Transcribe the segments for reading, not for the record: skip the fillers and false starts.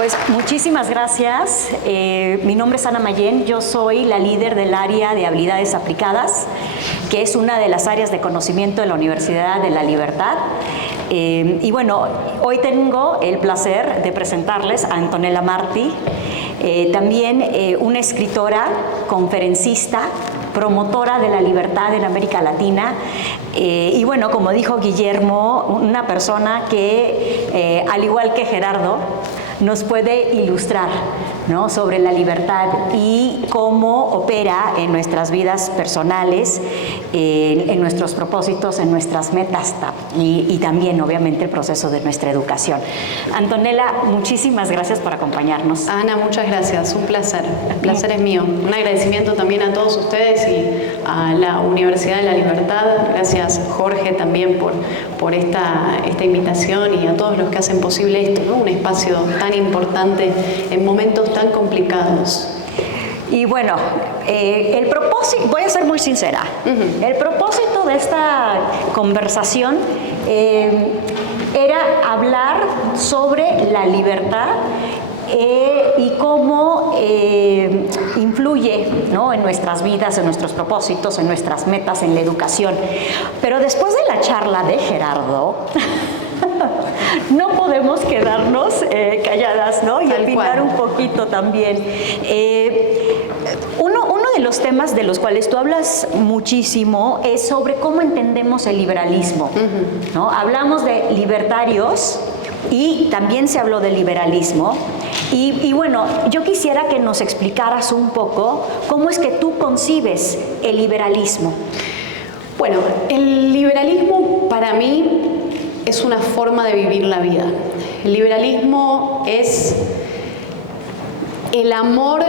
Pues muchísimas gracias. Mi nombre es Ana Mayén, yo soy la líder del área de habilidades aplicadas, que es una de las áreas de conocimiento de la Universidad de la Libertad. Y bueno, hoy tengo el placer de presentarles a Antonella Martí, también una escritora, conferencista, promotora de la libertad en América Latina y bueno, como dijo Guillermo, una persona que al igual que Gerardo nos puede ilustrar, ¿no?, sobre la libertad y cómo opera en nuestras vidas personales, en nuestros propósitos, en nuestras metas y también obviamente el proceso de nuestra educación. Antonella, muchísimas gracias por acompañarnos. Ana, muchas gracias, un placer. El placer es mío. Un agradecimiento también a todos ustedes y a la Universidad de la Libertad. Gracias, Jorge, también por esta invitación y a todos los que hacen posible esto, ¿no? Un espacio tan importante en momentos tan complicados. Y bueno, el propósito, voy a ser muy sincera, el propósito de esta conversación era hablar sobre la libertad y cómo influye, ¿no?, en nuestras vidas, en nuestros propósitos, en nuestras metas, en la educación. Pero después de la charla de Gerardo, no podemos quedarnos calladas, ¿no? Y opinar un poquito también. Uno de los temas de los cuales tú hablas muchísimo es sobre cómo entendemos el liberalismo, ¿no? Hablamos de libertarios y también se habló de liberalismo. Y bueno, yo quisiera que nos explicaras un poco cómo es que tú concibes el liberalismo. Bueno, el liberalismo para mí es una forma de vivir la vida. El liberalismo es el amor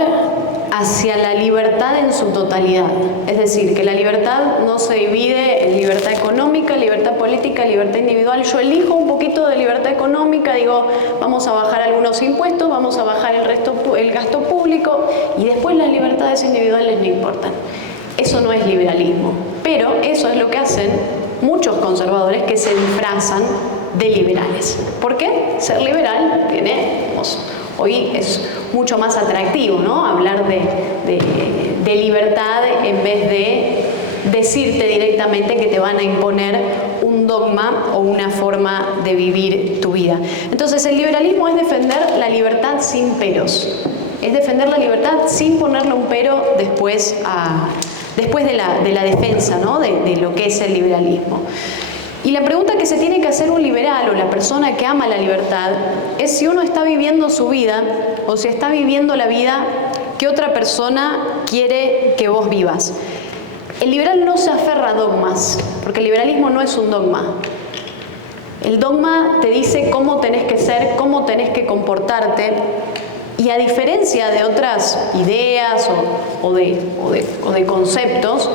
hacia la libertad en su totalidad. Es decir, que la libertad no se divide en libertad económica, libertad política, libertad individual. Yo elijo un poquito de libertad económica, digo, vamos a bajar algunos impuestos, vamos a bajar el gasto público y después las libertades individuales no importan. Eso no es liberalismo, pero eso es lo que hacen muchos conservadores que se disfrazan de liberales. ¿Por qué? Ser liberal hoy es mucho más atractivo, ¿no? Hablar de libertad en vez de decirte directamente que te van a imponer un dogma o una forma de vivir tu vida. Entonces el liberalismo es defender la libertad sin peros, es defender la libertad sin ponerle un pero después de la defensa, ¿no?, de lo que es el liberalismo. Y la pregunta que se tiene que hacer un liberal o la persona que ama la libertad es si uno está viviendo su vida o si está viviendo la vida que otra persona quiere que vos vivas. El liberal no se aferra a dogmas, porque el liberalismo no es un dogma. El dogma te dice cómo tenés que ser, cómo tenés que comportarte. Y a diferencia de otras ideas o de conceptos,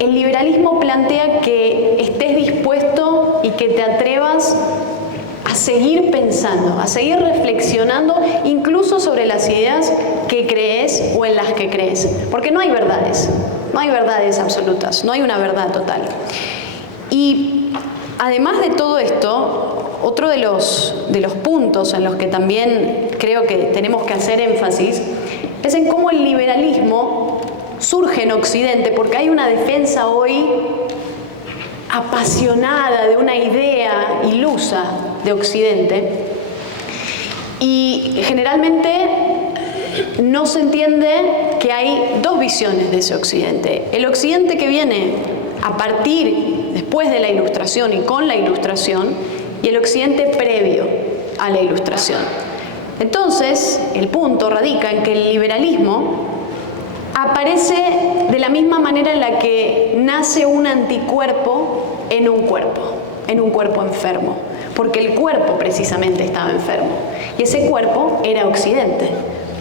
el liberalismo plantea que estés dispuesto y que te atrevas a seguir pensando, a seguir reflexionando incluso sobre las ideas que crees o en las que crees. Porque no hay verdades absolutas, no hay una verdad total. Y además de todo esto, otro de los puntos en los que también creo que tenemos que hacer énfasis es en cómo el liberalismo surge en Occidente, porque hay una defensa hoy apasionada de una idea ilusa de Occidente y generalmente no se entiende que hay dos visiones de ese Occidente. El Occidente que viene a partir después de la Ilustración y con la Ilustración y el Occidente previo a la Ilustración. Entonces, el punto radica en que el liberalismo aparece de la misma manera en la que nace un anticuerpo en un cuerpo enfermo, porque el cuerpo precisamente estaba enfermo y ese cuerpo era Occidente,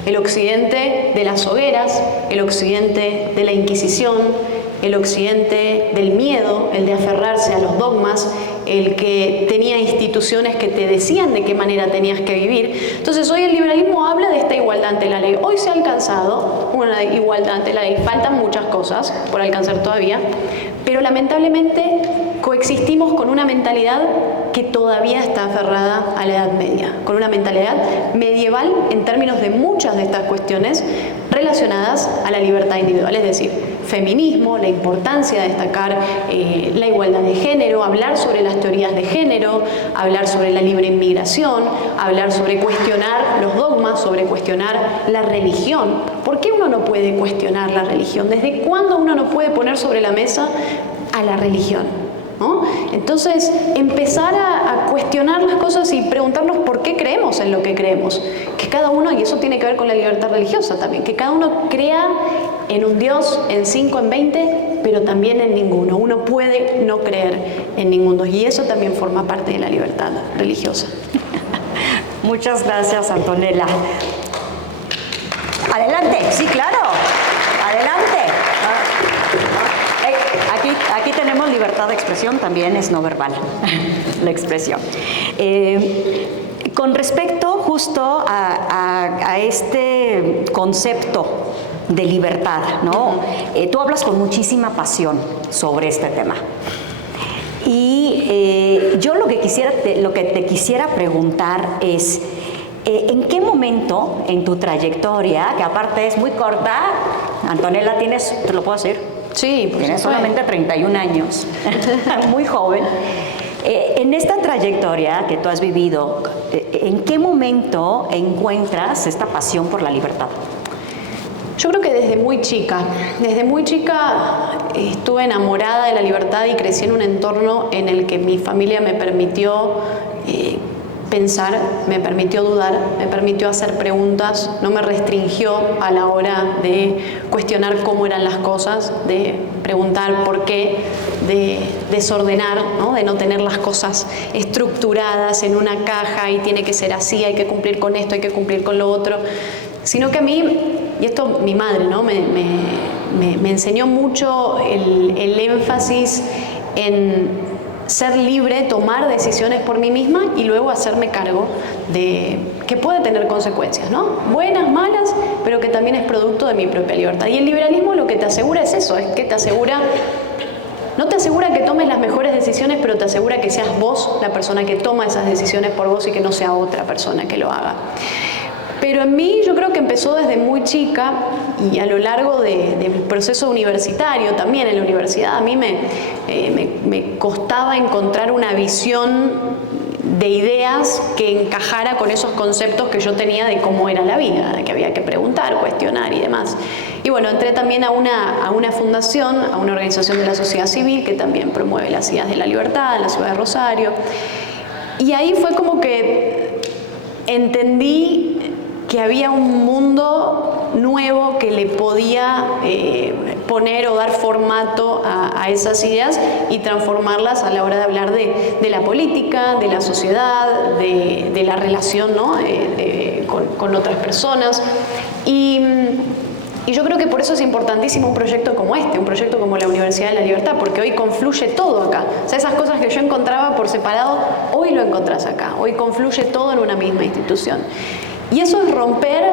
el Occidente de las hogueras, el Occidente de la Inquisición, el Occidente del miedo, el de aferrarse a los dogmas, el que tenía instituciones que te decían de qué manera tenías que vivir. Entonces hoy el liberalismo habla de esta igualdad ante la ley. Hoy se ha alcanzado una igualdad ante la ley, faltan muchas cosas por alcanzar todavía, pero lamentablemente coexistimos con una mentalidad que todavía está aferrada a la Edad Media, con una mentalidad medieval en términos de muchas de estas cuestiones relacionadas a la libertad individual, es decir, feminismo, la importancia de destacar la igualdad de género, hablar sobre las teorías de género, hablar sobre la libre inmigración, hablar sobre cuestionar los dogmas, sobre cuestionar la religión. ¿Por qué uno no puede cuestionar la religión? ¿Desde cuándo uno no puede poner sobre la mesa a la religión? ¿No? Entonces, empezar a cuestionar las cosas y preguntarnos por qué creemos en lo que creemos. Que cada uno, y eso tiene que ver con la libertad religiosa también, que cada uno crea en un Dios, en 5, en 20, pero también en ninguno. Uno puede no creer en ningún Dios y eso también forma parte de la libertad religiosa. Muchas gracias, Antonella. Adelante, sí, claro. Adelante. Aquí tenemos libertad de expresión, también es no verbal la expresión. Con respecto justo a este concepto de libertad, ¿no? Tú hablas con muchísima pasión sobre este tema. Y yo lo que te quisiera preguntar es, ¿en qué momento en tu trayectoria, que aparte es muy corta, Antonella, ¿te lo puedo decir? Sí, tienes solamente 31 años, muy joven. En esta trayectoria que tú has vivido, ¿en qué momento encuentras esta pasión por la libertad? Yo creo que desde muy chica estuve enamorada de la libertad y crecí en un entorno en el que mi familia me permitió pensar, me permitió dudar, me permitió hacer preguntas, no me restringió a la hora de cuestionar cómo eran las cosas, de preguntar por qué, de desordenar, ¿no? De no tener las cosas estructuradas en una caja y tiene que ser así, hay que cumplir con esto, hay que cumplir con lo otro, sino que a mí, y esto mi madre, ¿no? me enseñó mucho el énfasis en ser libre, tomar decisiones por mí misma y luego hacerme cargo de que puede tener consecuencias, ¿no? Buenas, malas, pero que también es producto de mi propia libertad. Y el liberalismo lo que te asegura es eso, es que no te asegura que tomes las mejores decisiones, pero te asegura que seas vos la persona que toma esas decisiones por vos y que no sea otra persona que lo haga. Pero en mí yo creo que empezó desde muy chica y a lo largo del proceso universitario, también en la universidad, a mí me costaba encontrar una visión de ideas que encajara con esos conceptos que yo tenía de cómo era la vida, de que había que preguntar, cuestionar y demás. Y bueno, entré también a una fundación, a una organización de la sociedad civil que también promueve las ideas de la libertad en la ciudad de Rosario. Y ahí fue como que entendí que había un mundo nuevo que le podía poner o dar formato a esas ideas y transformarlas a la hora de hablar de la política, de la sociedad, de la relación, ¿no? con otras personas. Y yo creo que por eso es importantísimo un proyecto como este, un proyecto como la Universidad de la Libertad, porque hoy confluye todo acá. O sea, esas cosas que yo encontraba por separado, hoy lo encontrás acá. Hoy confluye todo en una misma institución. Y eso es romper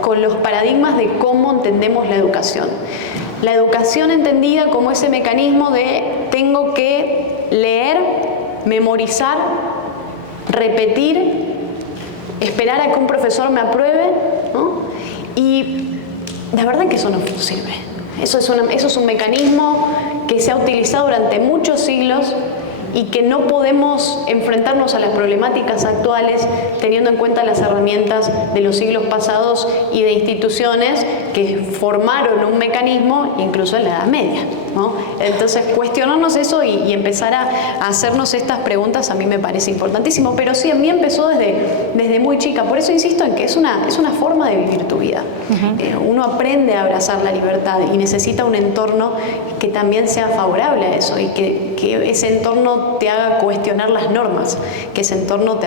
con los paradigmas de cómo entendemos la educación. La educación entendida como ese mecanismo de tengo que leer, memorizar, repetir, esperar a que un profesor me apruebe, ¿no? Y la verdad es que eso no sirve. Eso es un mecanismo que se ha utilizado durante muchos siglos y que no podemos enfrentarnos a las problemáticas actuales teniendo en cuenta las herramientas de los siglos pasados y de instituciones que formaron un mecanismo incluso en la Edad Media, ¿no? Entonces, cuestionarnos eso y empezar a hacernos estas preguntas a mí me parece importantísimo, pero sí, en mí empezó desde muy chica. Por eso insisto en que es una forma de vivir tu vida. Uno aprende a abrazar la libertad y necesita un entorno que también sea favorable a eso y que ese entorno te haga cuestionar las normas, que ese entorno te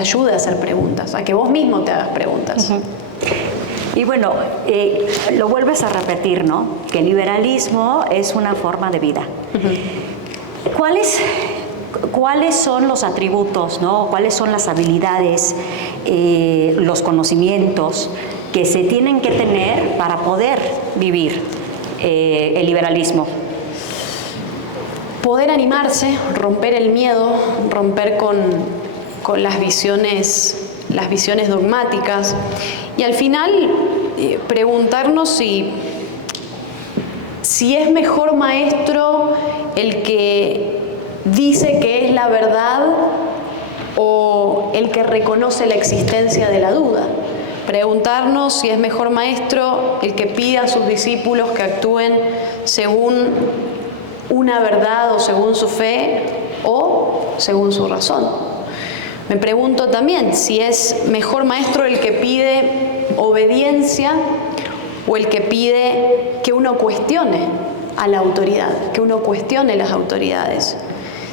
ayude a hacer preguntas, a que vos mismo te hagas preguntas. Y bueno, lo vuelves a repetir, ¿no? Que el liberalismo es una forma de vida. ¿Cuáles son los atributos, ¿no? ¿Cuáles son las habilidades, los conocimientos que se tienen que tener para poder vivir el liberalismo? poder animarse, romper el miedo, romper con las visiones dogmáticas y al final preguntarnos si es mejor maestro el que dice que es la verdad o el que reconoce la existencia de la duda. Preguntarnos si es mejor maestro el que pide a sus discípulos que actúen según una verdad o según su fe o según su razón. Me pregunto también si es mejor maestro el que pide obediencia o el que pide que uno cuestione a la autoridad, que uno cuestione las autoridades.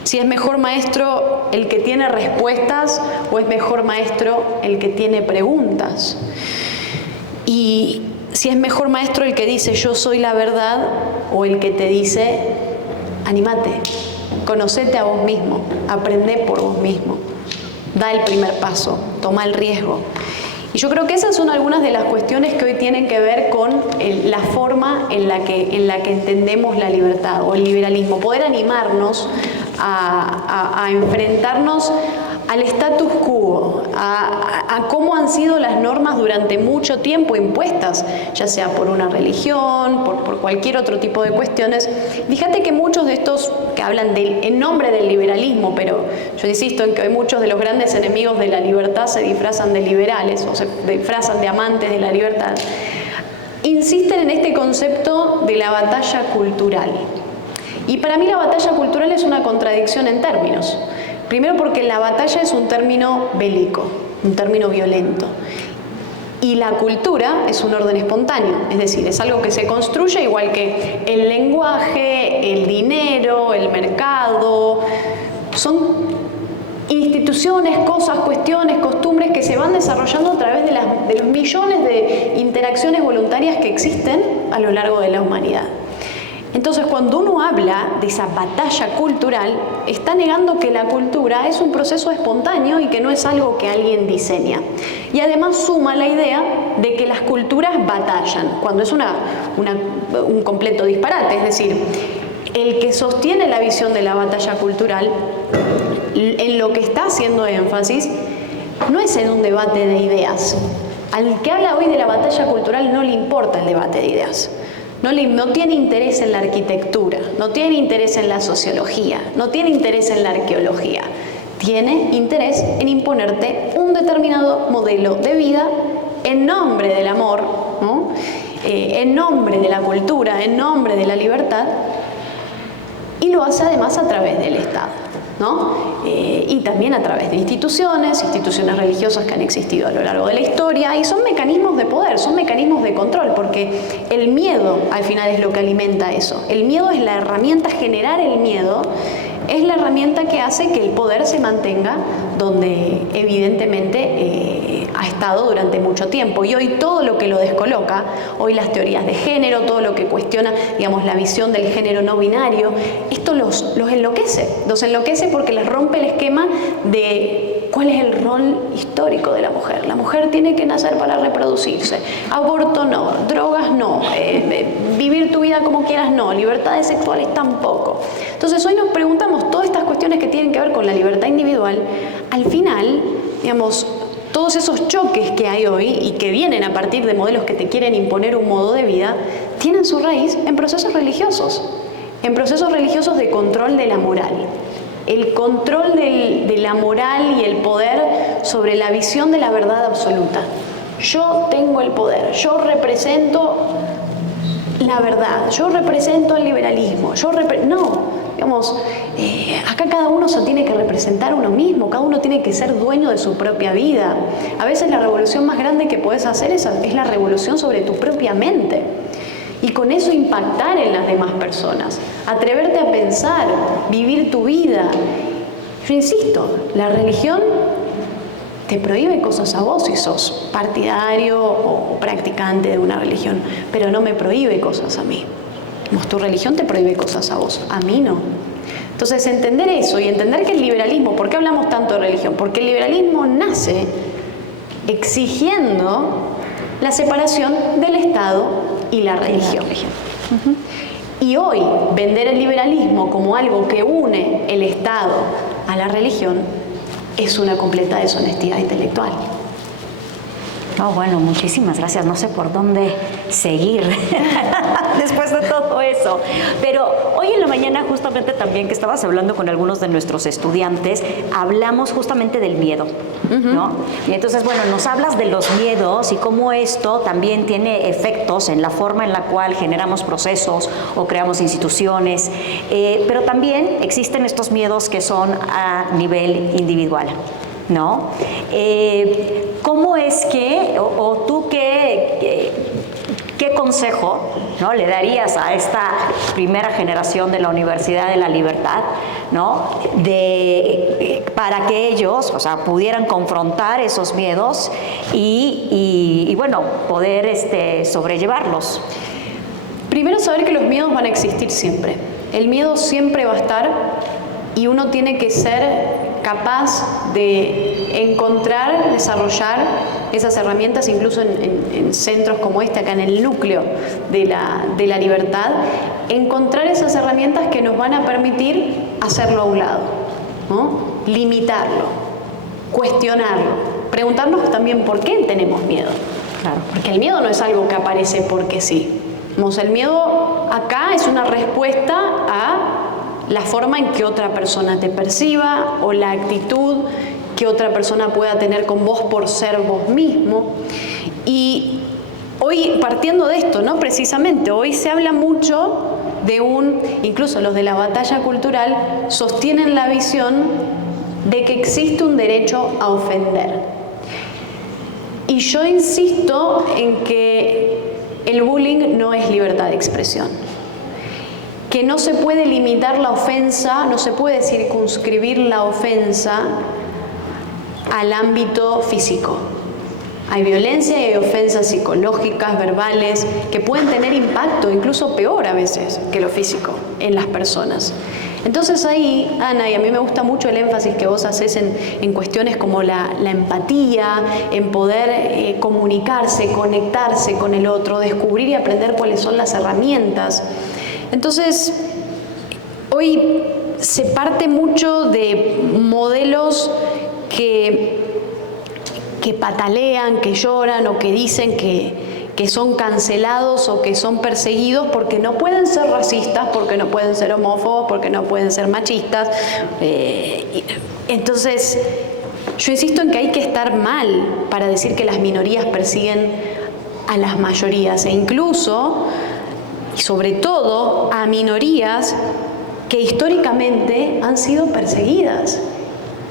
Si es mejor maestro el que tiene respuestas o es mejor maestro el que tiene preguntas. Y si es mejor maestro el que dice yo soy la verdad o el que te dice anímate, conocete a vos mismo, aprende por vos mismo, da el primer paso, toma el riesgo. Y yo creo que esas son algunas de las cuestiones que hoy tienen que ver con la forma en la que entendemos la libertad o el liberalismo, poder animarnos a enfrentarnos al status quo, a cómo han sido las normas durante mucho tiempo impuestas, ya sea por una religión, por cualquier otro tipo de cuestiones. Fíjate que muchos de estos que hablan en nombre del liberalismo, pero yo insisto en que hoy muchos de los grandes enemigos de la libertad se disfrazan de liberales o se disfrazan de amantes de la libertad, insisten en este concepto de la batalla cultural. Y para mí la batalla cultural es una contradicción en términos. Primero porque la batalla es un término bélico, un término violento. Y la cultura es un orden espontáneo, es decir, es algo que se construye igual que el lenguaje, el dinero, el mercado. Son instituciones, cosas, cuestiones, costumbres que se van desarrollando a través de los millones de interacciones voluntarias que existen a lo largo de la humanidad. Entonces, cuando uno habla de esa batalla cultural, está negando que la cultura es un proceso espontáneo y que no es algo que alguien diseña. Y además suma la idea de que las culturas batallan, cuando es un completo disparate. Es decir, el que sostiene la visión de la batalla cultural, en lo que está haciendo énfasis, no es en un debate de ideas. Al que habla hoy de la batalla cultural no le importa el debate de ideas. No tiene interés en la arquitectura, no tiene interés en la sociología, no tiene interés en la arqueología. Tiene interés en imponerte un determinado modelo de vida en nombre del amor, ¿no? En nombre de la cultura, en nombre de la libertad, y lo hace además a través del Estado, ¿no? Y también a través de instituciones religiosas que han existido a lo largo de la historia, y son mecanismos de poder, son mecanismos de control, porque el miedo al final es lo que alimenta eso. El miedo es la herramienta, generar el miedo es la herramienta que hace que el poder se mantenga donde evidentemente ha estado durante mucho tiempo. Y hoy todo lo que lo descoloca, hoy las teorías de género, todo lo que cuestiona, digamos, la visión del género no binario, esto los enloquece porque les rompe el esquema de cuál es el rol histórico de la mujer. La mujer tiene que nacer para reproducirse, aborto no, drogas no, vivir tu vida como quieras no, libertades sexuales tampoco. Entonces hoy nos preguntamos todas estas cuestiones que tienen que ver con la libertad individual. Al final, digamos, todos esos choques que hay hoy y que vienen a partir de modelos que te quieren imponer un modo de vida, tienen su raíz en procesos religiosos de control de la moral. El control de la moral y el poder sobre la visión de la verdad absoluta. Yo tengo el poder, yo represento la verdad, yo represento el liberalismo, acá cada uno se tiene que representar uno mismo, cada uno tiene que ser dueño de su propia vida. A veces la revolución más grande que puedes hacer es la revolución sobre tu propia mente. Y con eso impactar en las demás personas, atreverte a pensar, vivir tu vida. Yo insisto, la religión te prohíbe cosas a vos si sos partidario o practicante de una religión, pero no me prohíbe cosas a mí. Tu religión te prohíbe cosas a vos, a mí no. Entonces entender eso y entender que el liberalismo, ¿por qué hablamos tanto de religión? Porque el liberalismo nace exigiendo la separación del Estado y la religión. Y hoy vender el liberalismo como algo que une el Estado a la religión es una completa deshonestidad intelectual. Oh, bueno, muchísimas gracias. No sé por dónde seguir después de todo eso. Pero hoy en la mañana, justamente también que estabas hablando con algunos de nuestros estudiantes, hablamos justamente del miedo, ¿no? Y entonces, bueno, nos hablas de los miedos y cómo esto también tiene efectos en la forma en la cual generamos procesos o creamos instituciones, pero también existen estos miedos que son a nivel individual, ¿no? ¿Cómo es que, o tú qué consejo, ¿no?, le darías a esta primera generación de la Universidad de la Libertad, ¿no?, para que ellos, o sea, pudieran confrontar esos miedos y bueno, poder sobrellevarlos? Primero, saber que los miedos van a existir siempre. El miedo siempre va a estar y uno tiene que ser capaz de encontrar, desarrollar esas herramientas, incluso en centros como este, acá en el núcleo de la libertad, encontrar esas herramientas que nos van a permitir hacerlo a un lado, ¿no? Limitarlo, cuestionarlo, preguntarnos también por qué tenemos miedo. Claro. Porque el miedo no es algo que aparece porque sí. El miedo acá es una respuesta a la forma en que otra persona te perciba o la actitud que otra persona pueda tener con vos por ser vos mismo. Y hoy, partiendo de esto, ¿no?, precisamente, hoy se habla mucho de incluso los de la batalla cultural sostienen la visión de que existe un derecho a ofender. Y yo insisto en que el bullying no es libertad de expresión, que no se puede limitar la ofensa, no se puede circunscribir la ofensa al ámbito físico. Hay violencia y hay ofensas psicológicas, verbales, que pueden tener impacto, incluso peor a veces que lo físico, en las personas. Entonces ahí, Ana, y a mí me gusta mucho el énfasis que vos haces en cuestiones como la empatía, en poder comunicarse, conectarse con el otro, descubrir y aprender cuáles son las herramientas. Entonces, hoy se parte mucho de modelos que patalean, que lloran o que dicen que son cancelados o que son perseguidos porque no pueden ser racistas, porque no pueden ser homófobos, porque no pueden ser machistas. Entonces, yo insisto en que hay que estar mal para decir que las minorías persiguen a las mayorías e incluso, y sobre todo, a minorías que históricamente han sido perseguidas,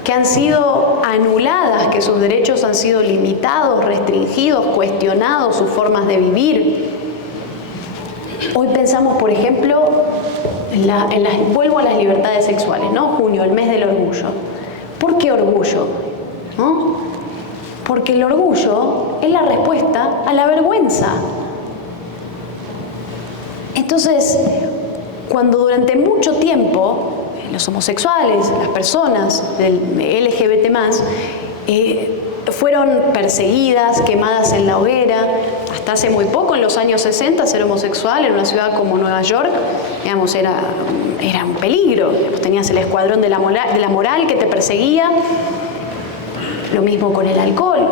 que han sido anuladas, que sus derechos han sido limitados, restringidos, cuestionados, sus formas de vivir. Hoy pensamos, por ejemplo, vuelvo a las libertades sexuales, ¿no? Junio, el mes del orgullo. ¿Por qué orgullo? ¿No? Porque el orgullo es la respuesta a la vergüenza. Entonces, cuando durante mucho tiempo los homosexuales, las personas del LGBT+, fueron perseguidas, quemadas en la hoguera, hasta hace muy poco, en los años 60, ser homosexual en una ciudad como Nueva York, digamos, era un peligro. Tenías el escuadrón de la moral que te perseguía. Lo mismo con el alcohol,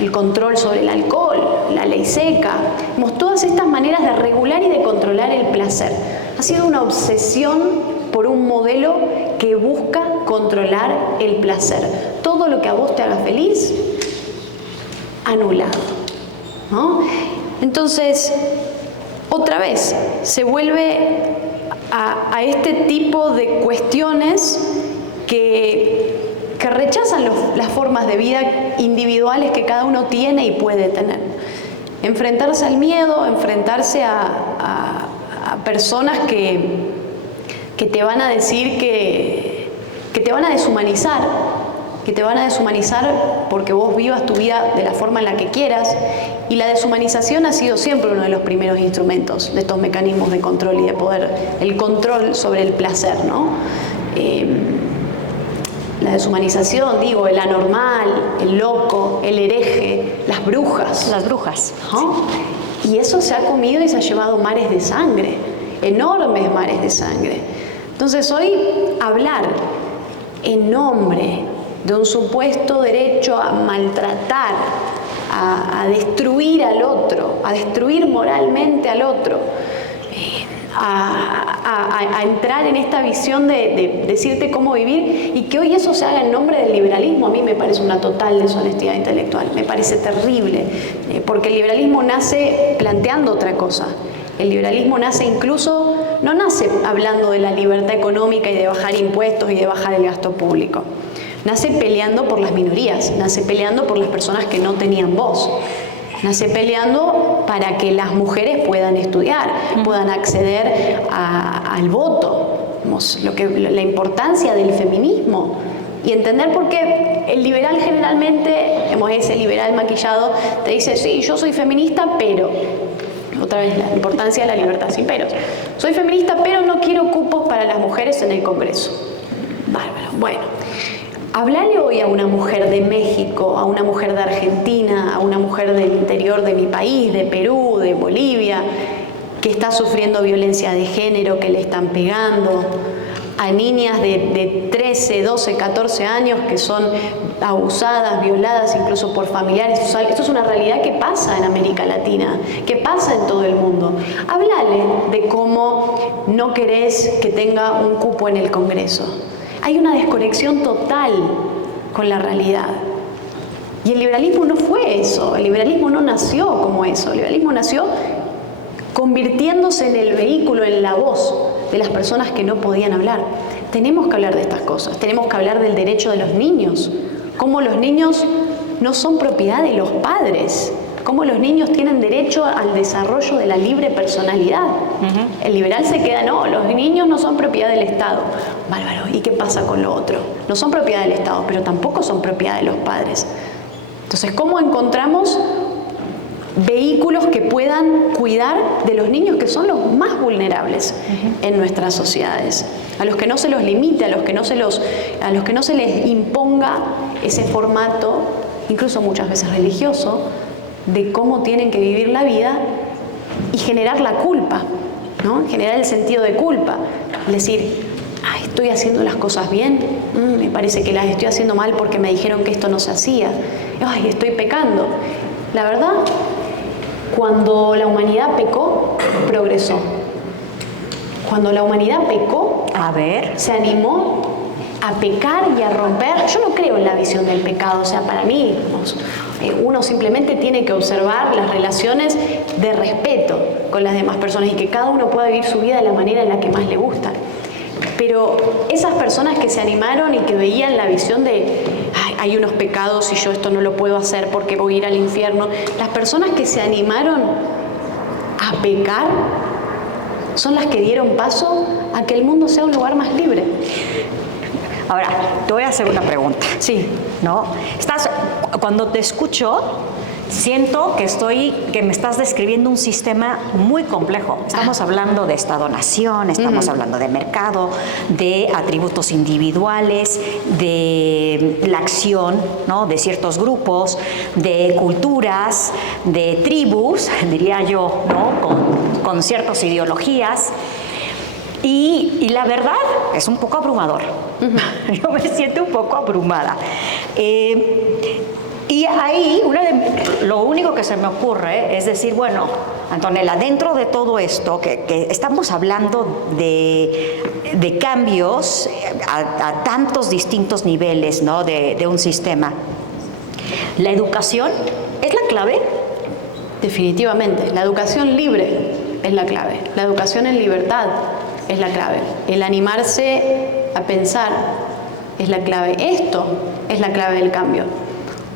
el control sobre el alcohol, la ley seca. Todas estas maneras de regular y de controlar el placer. Ha sido una obsesión por un modelo que busca controlar el placer. Todo lo que a vos te haga feliz, anulado, ¿no? Entonces, otra vez, se vuelve a este tipo de cuestiones que rechazan las formas de vida individuales que cada uno tiene y puede tener. Enfrentarse al miedo, enfrentarse a personas que te van a decir que te van a deshumanizar, porque vos vivas tu vida de la forma en la que quieras. Y la deshumanización ha sido siempre uno de los primeros instrumentos de estos mecanismos de control y de poder, el control sobre el placer, ¿no? La deshumanización, digo, el anormal, el loco, el hereje, las brujas. Las brujas. ¿No? Y eso se ha comido y se ha llevado mares de sangre. enormes mares de sangre. Entonces hoy hablar en nombre de un supuesto derecho a maltratar, a destruir al otro, a destruir moralmente al otro, a entrar en esta visión de decirte cómo vivir, y que hoy eso se haga en nombre del liberalismo, a mí me parece una total deshonestidad intelectual, me parece terrible, porque el liberalismo nace planteando otra cosa. El liberalismo nace incluso, no nace hablando de la libertad económica y de bajar impuestos y de bajar el gasto público. Nace peleando por las minorías, nace peleando por las personas que no tenían voz. Nace peleando para que las mujeres puedan estudiar, puedan acceder al voto, la importancia del feminismo, y entender por qué el liberal generalmente, ese liberal maquillado, te dice, sí, yo soy feminista, pero, otra vez la importancia de la libertad sin peros, soy feminista, pero no quiero cupos para las mujeres en el Congreso. Bárbaro. Bueno, hablarle hoy a una mujer de México, a una mujer de Argentina, a una mujer del interior de mi país, de Perú, de Bolivia, que está sufriendo violencia de género, que le están pegando, a niñas de 13, 12, 14 años que son abusadas, violadas incluso por familiares. Esto es una realidad que pasa en América Latina, que pasa en todo el mundo. Háblale de cómo no querés que tenga un cupo en el Congreso. Hay una desconexión total con la realidad. Y el liberalismo no fue eso, el liberalismo no nació como eso, el liberalismo nació convirtiéndose en el vehículo, en la voz de las personas que no podían hablar. Tenemos que hablar de estas cosas, tenemos que hablar del derecho de los niños, cómo los niños no son propiedad de los padres, cómo los niños tienen derecho al desarrollo de la libre personalidad. El liberal se queda, no, los niños no son propiedad del Estado. Bárbaro, ¿y qué pasa con lo otro? No son propiedad del Estado, pero tampoco son propiedad de los padres. Entonces, ¿cómo encontramos vehículos que puedan cuidar de los niños que son los más vulnerables en nuestras sociedades? A los que no se los limite, a los que no se les imponga ese formato, incluso muchas veces religioso, de cómo tienen que vivir la vida, y generar la culpa, ¿no? Generar el sentido de culpa. Es decir, ay, estoy haciendo las cosas bien, me parece que las estoy haciendo mal porque me dijeron que esto no se hacía, ay, estoy pecando. La verdad, cuando la humanidad pecó, progresó. Cuando la humanidad pecó, se animó a pecar y a romper. Yo no creo en la visión del pecado, o sea, para mí, uno simplemente tiene que observar las relaciones de respeto con las demás personas y que cada uno pueda vivir su vida de la manera en la que más le gusta. Pero esas personas que se animaron y que veían la visión de ay, hay unos pecados y yo esto no lo puedo hacer porque voy a ir al infierno, las personas que se animaron a pecar son las que dieron paso a que el mundo sea un lugar más libre. Ahora, te voy a hacer una pregunta. Sí. ¿No? Cuando te escucho, siento que me estás describiendo un sistema muy complejo. Estamos hablando de Estado-nación, estamos hablando de mercado, de atributos individuales, de la acción, ¿no? De ciertos grupos, de culturas, de tribus, diría yo, ¿no? Con ciertas ideologías. Y la verdad es un poco abrumador. Yo me siento un poco abrumada. Y ahí, lo único que se me ocurre es decir, bueno, Antonella, dentro de todo esto, que estamos hablando de cambios a tantos distintos niveles, ¿no? de un sistema, ¿la educación es la clave? Definitivamente, la educación libre es la clave, la educación en libertad es la clave, el animarse a pensar es la clave, esto es la clave del cambio.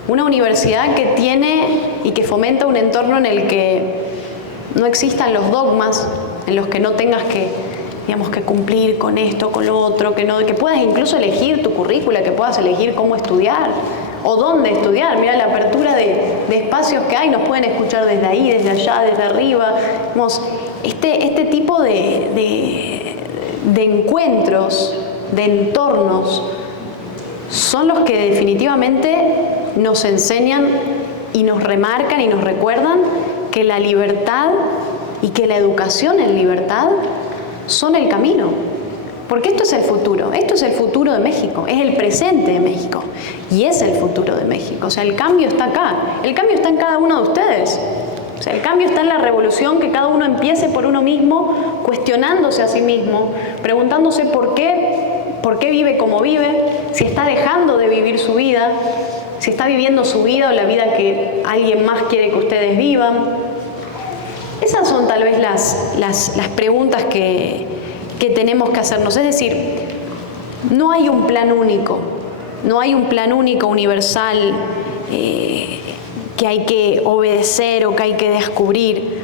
Una universidad que tiene y que fomenta un entorno en el que no existan los dogmas, en los que no tengas que cumplir con esto, con lo otro, que puedas incluso elegir tu currícula, que puedas elegir cómo estudiar o dónde estudiar. Mira la apertura de espacios que hay, nos pueden escuchar desde ahí, desde allá, desde arriba. Este tipo de encuentros, de entornos, son los que definitivamente nos enseñan y nos remarcan y nos recuerdan que la libertad y que la educación en libertad son el camino. Porque esto es el futuro de México, es el presente de México y es el futuro de México. O sea, el cambio está acá, el cambio está en cada uno de ustedes. O sea, el cambio está en la revolución, que cada uno empiece por uno mismo, cuestionándose a sí mismo, preguntándose por qué vive como vive, si está dejando de vivir su vida, si está viviendo su vida o la vida que alguien más quiere que ustedes vivan. Esas son tal vez las preguntas que tenemos que hacernos. Es decir, no hay un plan único, universal, que hay que obedecer o que hay que descubrir.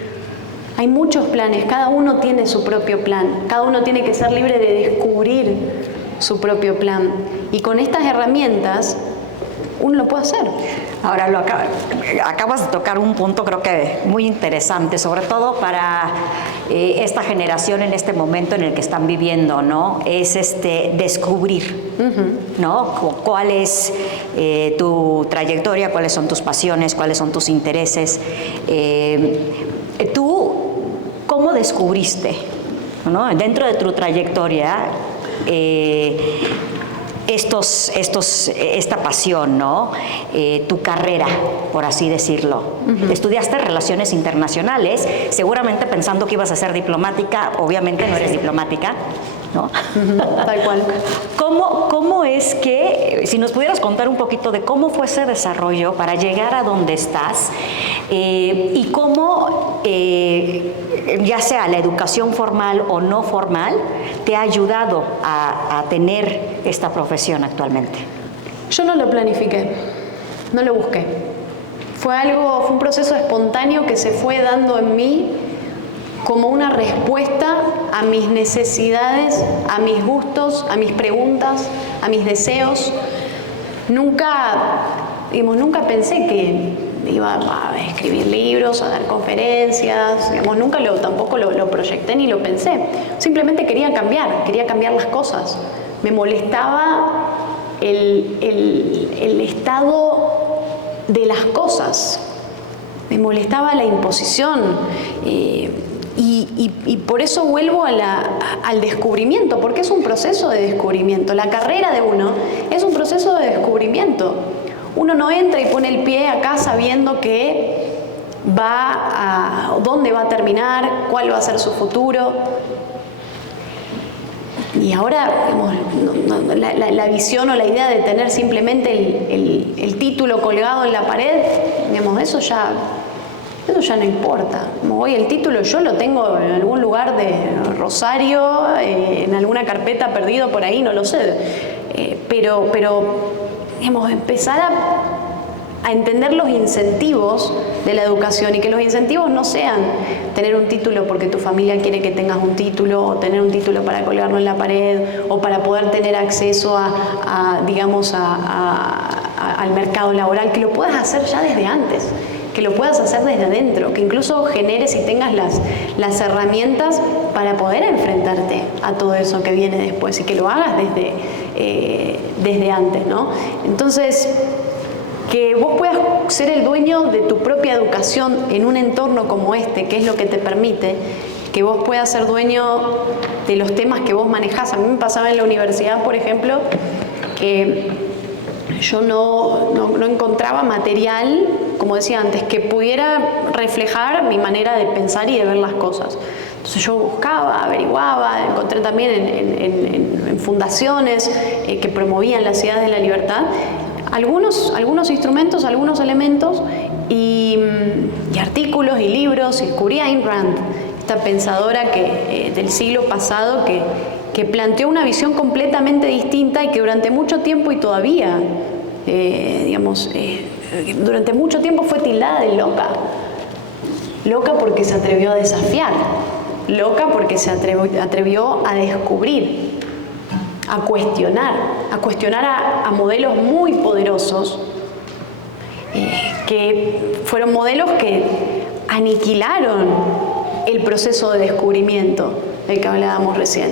Hay muchos planes, cada uno tiene su propio plan, cada uno tiene que ser libre de descubrir su propio plan. Y con estas herramientas uno lo puede hacer. Ahora, acabas de tocar un punto creo que muy interesante, sobre todo para esta generación en este momento en el que están viviendo, ¿no? Es descubrir, ¿no? ¿Cuál es tu trayectoria? ¿Cuáles son tus pasiones? ¿Cuáles son tus intereses? ¿Tú cómo descubriste, ¿no? Dentro de tu trayectoria, esta pasión, ¿no? Tu carrera, por así decirlo. Estudiaste Relaciones Internacionales, seguramente pensando que ibas a ser diplomática, obviamente no eres diplomática, ¿no? Tal cual. ¿Cómo es que, si nos pudieras contar un poquito de cómo fue ese desarrollo para llegar a donde estás y cómo, ya sea la educación formal o no formal, te ha ayudado a tener esta profesión actualmente? Yo no lo planifiqué, no lo busqué. Fue un proceso espontáneo que se fue dando en mí como una respuesta a mis necesidades, a mis gustos, a mis preguntas, a mis deseos. Nunca pensé que iba a escribir libros, a dar conferencias, tampoco lo proyecté ni lo pensé. Simplemente quería cambiar las cosas. Me molestaba el estado de las cosas, me molestaba la imposición. Y por eso vuelvo al descubrimiento, porque es un proceso de descubrimiento. La carrera de uno es un proceso de descubrimiento. Uno no entra y pone el pie acá sabiendo que dónde va a terminar, cuál va a ser su futuro. Y ahora, la visión o la idea de tener simplemente el título colgado en la pared, eso ya no importa. Hoy el título yo lo tengo en algún lugar de Rosario, en alguna carpeta perdido por ahí, no lo sé. Pero empezar a entender los incentivos de la educación, y que los incentivos no sean tener un título porque tu familia quiere que tengas un título, o tener un título para colgarlo en la pared, o para poder tener acceso al mercado laboral, que lo puedas hacer ya desde antes, que lo puedas hacer desde adentro, que incluso generes y tengas las herramientas para poder enfrentarte a todo eso que viene después, y que lo hagas desde antes, ¿no? Entonces, que vos puedas ser el dueño de tu propia educación en un entorno como este, que es lo que te permite que vos puedas ser dueño de los temas que vos manejás. A mí me pasaba en la universidad, por ejemplo, que yo no encontraba material, como decía antes, que pudiera reflejar mi manera de pensar y de ver las cosas. Entonces yo buscaba, averiguaba, encontré también en fundaciones que promovían las ciudades de la libertad algunos instrumentos, algunos elementos y artículos y libros, y descubrí a Ayn Rand, esta pensadora del siglo pasado que planteó una visión completamente distinta, y que durante mucho tiempo y todavía, durante mucho tiempo fue tildada de loca. Loca porque se atrevió a desafiar, loca porque se atrevió a descubrir, a cuestionar a modelos muy poderosos, que fueron modelos que aniquilaron el proceso de descubrimiento del que hablábamos recién.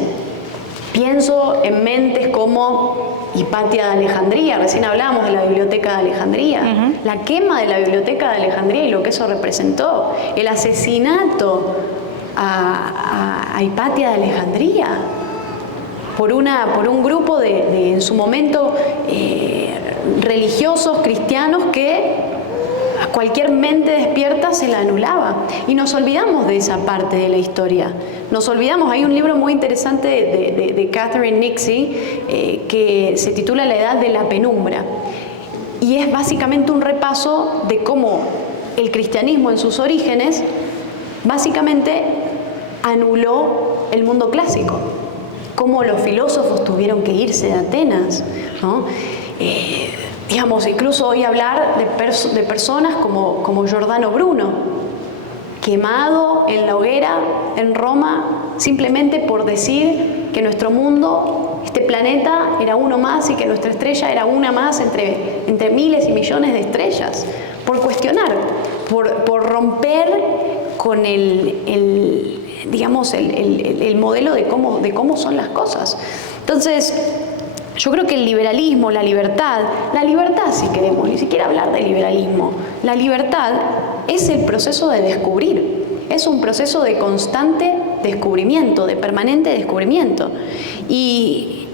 Pienso en mentes como Hipatia de Alejandría, recién hablábamos de la Biblioteca de Alejandría, la quema de la Biblioteca de Alejandría y lo que eso representó, el asesinato a Hipatia de Alejandría, por un grupo en su momento, religiosos cristianos que a cualquier mente despierta se la anulaba. Y nos olvidamos de esa parte de la historia. Nos olvidamos. Hay un libro muy interesante de Catherine Nixie que se titula La Edad de la Penumbra. Y es básicamente un repaso de cómo el cristianismo en sus orígenes básicamente anuló el mundo clásico. Cómo los filósofos tuvieron que irse de Atenas, ¿no? Digamos, incluso hoy hablar de personas como Giordano Bruno, quemado en la hoguera en Roma simplemente por decir que nuestro mundo, este planeta, era uno más y que nuestra estrella era una más entre miles y millones de estrellas, por cuestionar, por romper con digamos, el modelo de cómo son las cosas. Entonces, yo creo que el liberalismo, la libertad si queremos, ni siquiera hablar de liberalismo, la libertad es el proceso de descubrir, es un proceso de constante descubrimiento, de permanente descubrimiento. Y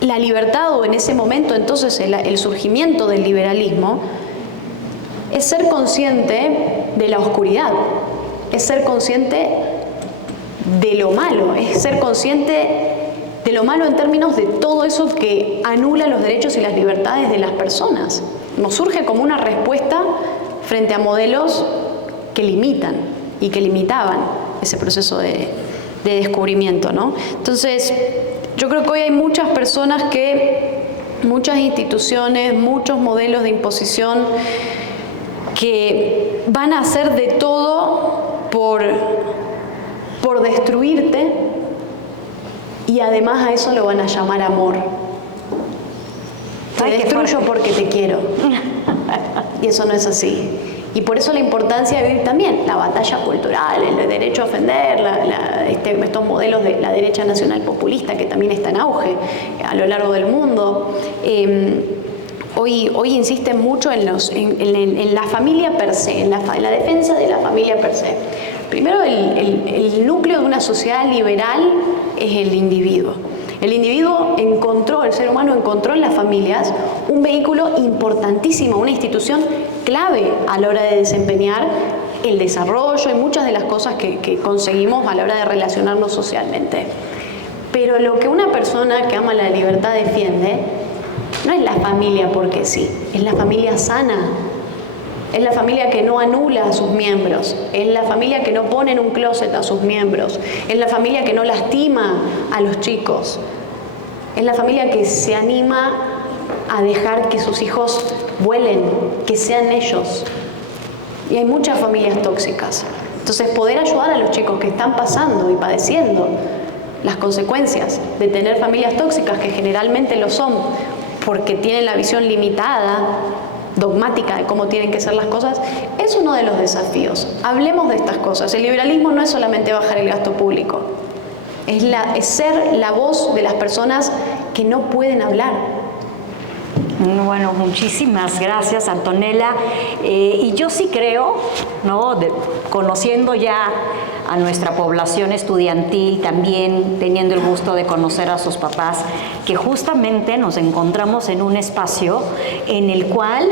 la libertad, o en ese momento entonces el surgimiento del liberalismo, es ser consciente de la oscuridad, es ser consciente de lo malo, es ser consciente de lo malo en términos de todo eso que anula los derechos y las libertades de las personas. Nos surge como una respuesta frente a modelos que limitan y que limitaban ese proceso de descubrimiento, ¿no? Entonces, yo creo que hoy hay muchas personas muchas instituciones, muchos modelos de imposición que van a hacer de todo por destruirte, y además a eso lo van a llamar amor. Te destruyo porque te quiero. Y eso no es así. Y por eso la importancia de vivir también la batalla cultural, el derecho a ofender, estos modelos de la derecha nacional populista que también está en auge a lo largo del mundo. Hoy insisten mucho en la familia per se, en la defensa de la familia per se. Primero, el núcleo de una sociedad liberal es el individuo. El individuo el ser humano encontró en las familias un vehículo importantísimo, una institución clave a la hora de desempeñar el desarrollo y muchas de las cosas que conseguimos a la hora de relacionarnos socialmente. Pero lo que una persona que ama la libertad defiende no es la familia porque sí, es la familia sana. Es la familia que no anula a sus miembros, es la familia que no pone en un closet a sus miembros, es la familia que no lastima a los chicos, es la familia que se anima a dejar que sus hijos vuelen, que sean ellos. Y hay muchas familias tóxicas. Entonces, poder ayudar a los chicos que están pasando y padeciendo las consecuencias de tener familias tóxicas, que generalmente lo son porque tienen la visión limitada, dogmática de cómo tienen que ser las cosas, es uno de los desafíos. Hablemos de estas cosas. El liberalismo no es solamente bajar el gasto público, es ser la voz de las personas que no pueden hablar. Bueno, muchísimas gracias, Antonella. Y yo sí creo, ¿no? Conociendo ya a nuestra población estudiantil, también teniendo el gusto de conocer a sus papás, que justamente nos encontramos en un espacio en el cual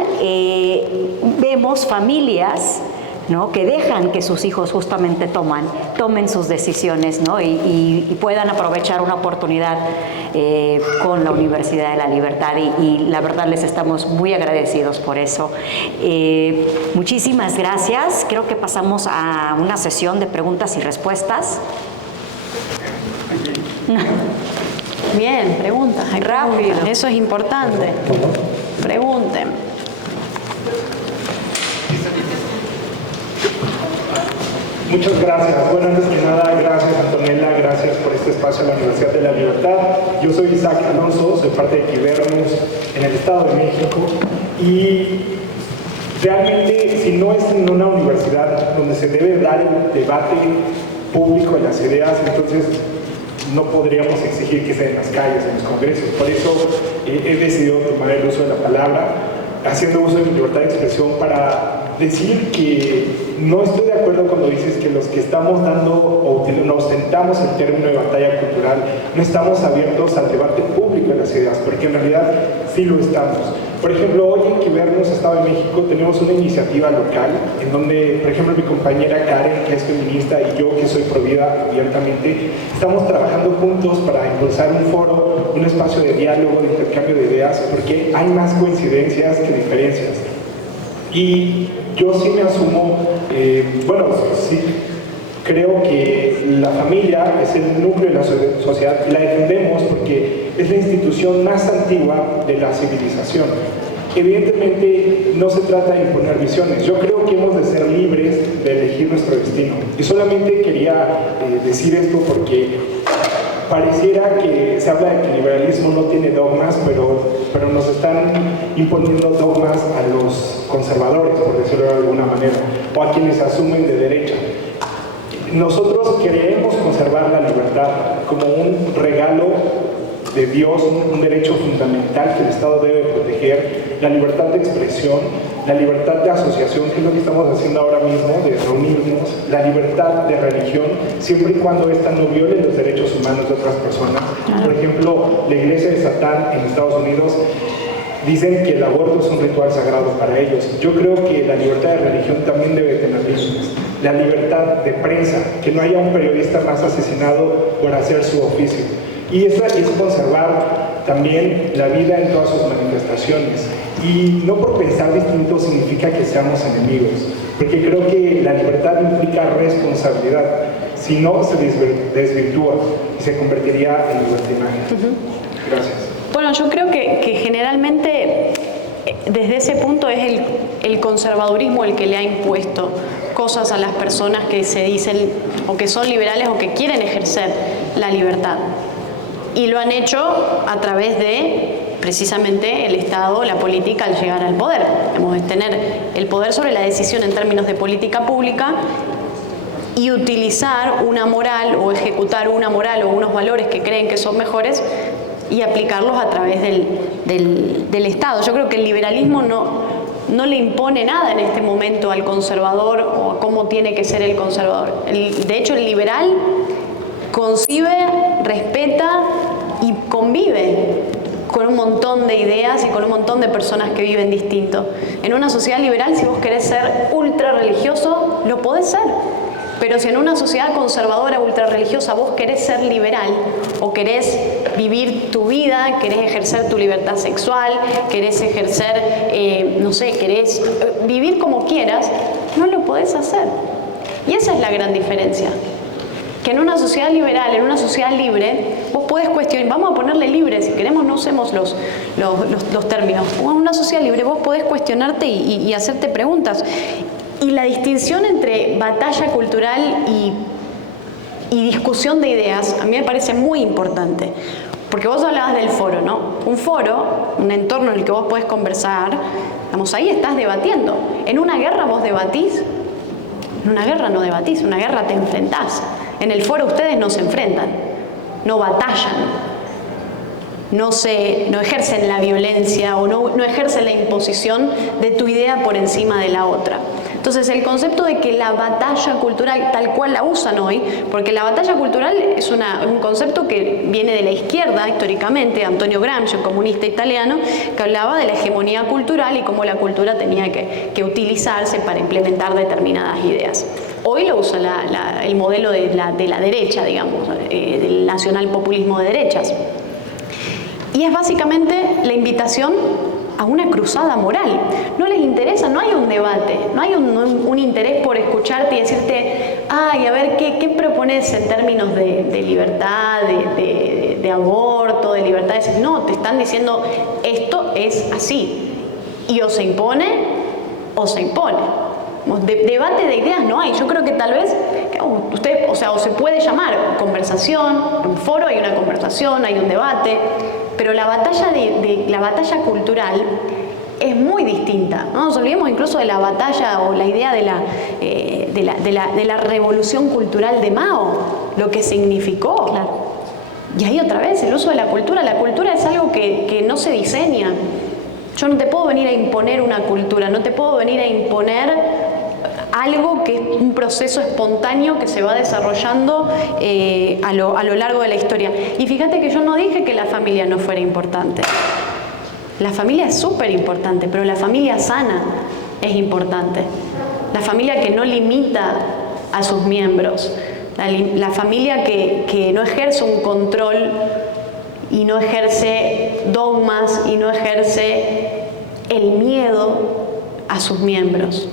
vemos familias, ¿no?, que dejan que sus hijos justamente tomen sus decisiones, ¿no?, y puedan aprovechar una oportunidad con la Universidad de la Libertad, y la verdad les estamos muy agradecidos por eso. Muchísimas gracias. Creo que pasamos a una sesión de preguntas y respuestas. Bien, preguntas. Rápido. Eso es importante. Pregunten. Muchas gracias. Bueno, antes que nada, gracias Antonella, gracias por este espacio en la Universidad de la Libertad. Yo soy Isaac Alonso, soy parte de Quibernus en el Estado de México, y realmente si no es en una universidad donde se debe dar el debate público de las ideas, entonces no podríamos exigir que sea en las calles, en los congresos. Por eso he decidido tomar el uso de la palabra, haciendo uso de mi libertad de expresión para decir que no estoy de acuerdo cuando dices que los que estamos dando o ostentamos el término de batalla cultural no estamos abiertos al debate público de las ideas, porque en realidad sí lo estamos. Por ejemplo, hoy en Quibernos, Estado de México, tenemos una iniciativa local en donde, por ejemplo, mi compañera Karen, que es feminista, y yo, que soy provida abiertamente, estamos trabajando juntos para impulsar un foro, un espacio de diálogo, de intercambio de ideas, porque hay más coincidencias que diferencias. Y yo sí me asumo, sí creo que la familia es el núcleo de la sociedad y la defendemos porque es la institución más antigua de la civilización. Evidentemente no se trata de imponer visiones, yo creo que hemos de ser libres de elegir nuestro destino. Y solamente quería decir esto porque pareciera que se habla de que el liberalismo no tiene dogmas, pero nos están imponiendo dogmas a los conservadores, por decirlo de alguna manera, o a quienes asumen de derecha. Nosotros queremos conservar la libertad como un regalo de Dios, un derecho fundamental que el Estado debe proteger, la libertad de expresión, la libertad de asociación, que es lo que estamos haciendo ahora mismo, de reunirnos, la libertad de religión, siempre y cuando ésta no viole los derechos humanos de otras personas. Por ejemplo, la Iglesia de Satán en Estados Unidos dicen que el aborto es un ritual sagrado para ellos. Yo creo que la libertad de religión también debe tener límites. La libertad de prensa, que no haya un periodista más asesinado por hacer su oficio. Y esa es conservar también la vida en todas sus manifestaciones. Y no por pensar distinto significa que seamos enemigos, porque creo que la libertad implica responsabilidad. Si no, se desvirtúa y se convertiría en libertinaje. Gracias. Bueno, yo creo que generalmente desde ese punto es el conservadurismo el que le ha impuesto cosas a las personas que se dicen o que son liberales o que quieren ejercer la libertad. Y lo han hecho a través de precisamente el Estado, la política al llegar al poder. Hemos de tener el poder sobre la decisión en términos de política pública y utilizar una moral o ejecutar una moral o unos valores que creen que son mejores y aplicarlos a través del Estado. Yo creo que el liberalismo no le impone nada en este momento al conservador o a cómo tiene que ser el conservador. De hecho, el liberal concibe, respeta y convive con un montón de ideas y con un montón de personas que viven distinto. En una sociedad liberal, si vos querés ser ultra religioso, lo podés ser. Pero si en una sociedad conservadora, ultra religiosa, vos querés ser liberal o querés vivir tu vida, querés ejercer tu libertad sexual, querés ejercer, querés vivir como quieras, no lo podés hacer. Y esa es la gran diferencia. Que en una sociedad liberal, en una sociedad libre, vos podés cuestionar, vamos a ponerle libre, si queremos no usemos los términos. En una sociedad libre vos podés cuestionarte y hacerte preguntas. Y la distinción entre batalla cultural y discusión de ideas a mí me parece muy importante. Porque vos hablabas del foro, ¿no? Un foro, un entorno en el que vos podés conversar, ahí estás debatiendo. En una guerra vos debatís, en una guerra no debatís, en una guerra te enfrentás. En el foro ustedes no se enfrentan, no batallan, no ejercen la violencia o no ejercen la imposición de tu idea por encima de la otra. Entonces el concepto de que la batalla cultural tal cual la usan hoy, porque la batalla cultural es un concepto que viene de la izquierda históricamente, Antonio Gramsci, un comunista italiano, que hablaba de la hegemonía cultural y cómo la cultura tenía que utilizarse para implementar determinadas ideas. Hoy lo usa el modelo de la derecha, digamos, del nacionalpopulismo de derechas. Y es básicamente la invitación a una cruzada moral. No les interesa, no hay un debate, no hay un interés por escucharte y decirte, ay, a ver, ¿qué propones en términos de libertad, de aborto, de libertad? No, te están diciendo, esto es así. Y o se impone o se impone. Debate de ideas no hay. Yo creo que tal vez o se puede llamar conversación, en un foro hay una conversación, hay un debate, pero la batalla cultural es muy distinta. No nos olvidemos incluso de la batalla o la idea de la revolución cultural de Mao, lo que significó. Claro. Y ahí otra vez, el uso de la cultura. La cultura es algo que no se diseña. Yo no te puedo venir a imponer una cultura, no te puedo venir a imponer algo que es un proceso espontáneo que se va desarrollando a lo largo de la historia. Y fíjate que yo no dije que la familia no fuera importante. La familia es súper importante, pero la familia sana es importante. La familia que no limita a sus miembros. La familia que no ejerce un control y no ejerce dogmas y no ejerce el miedo a sus miembros.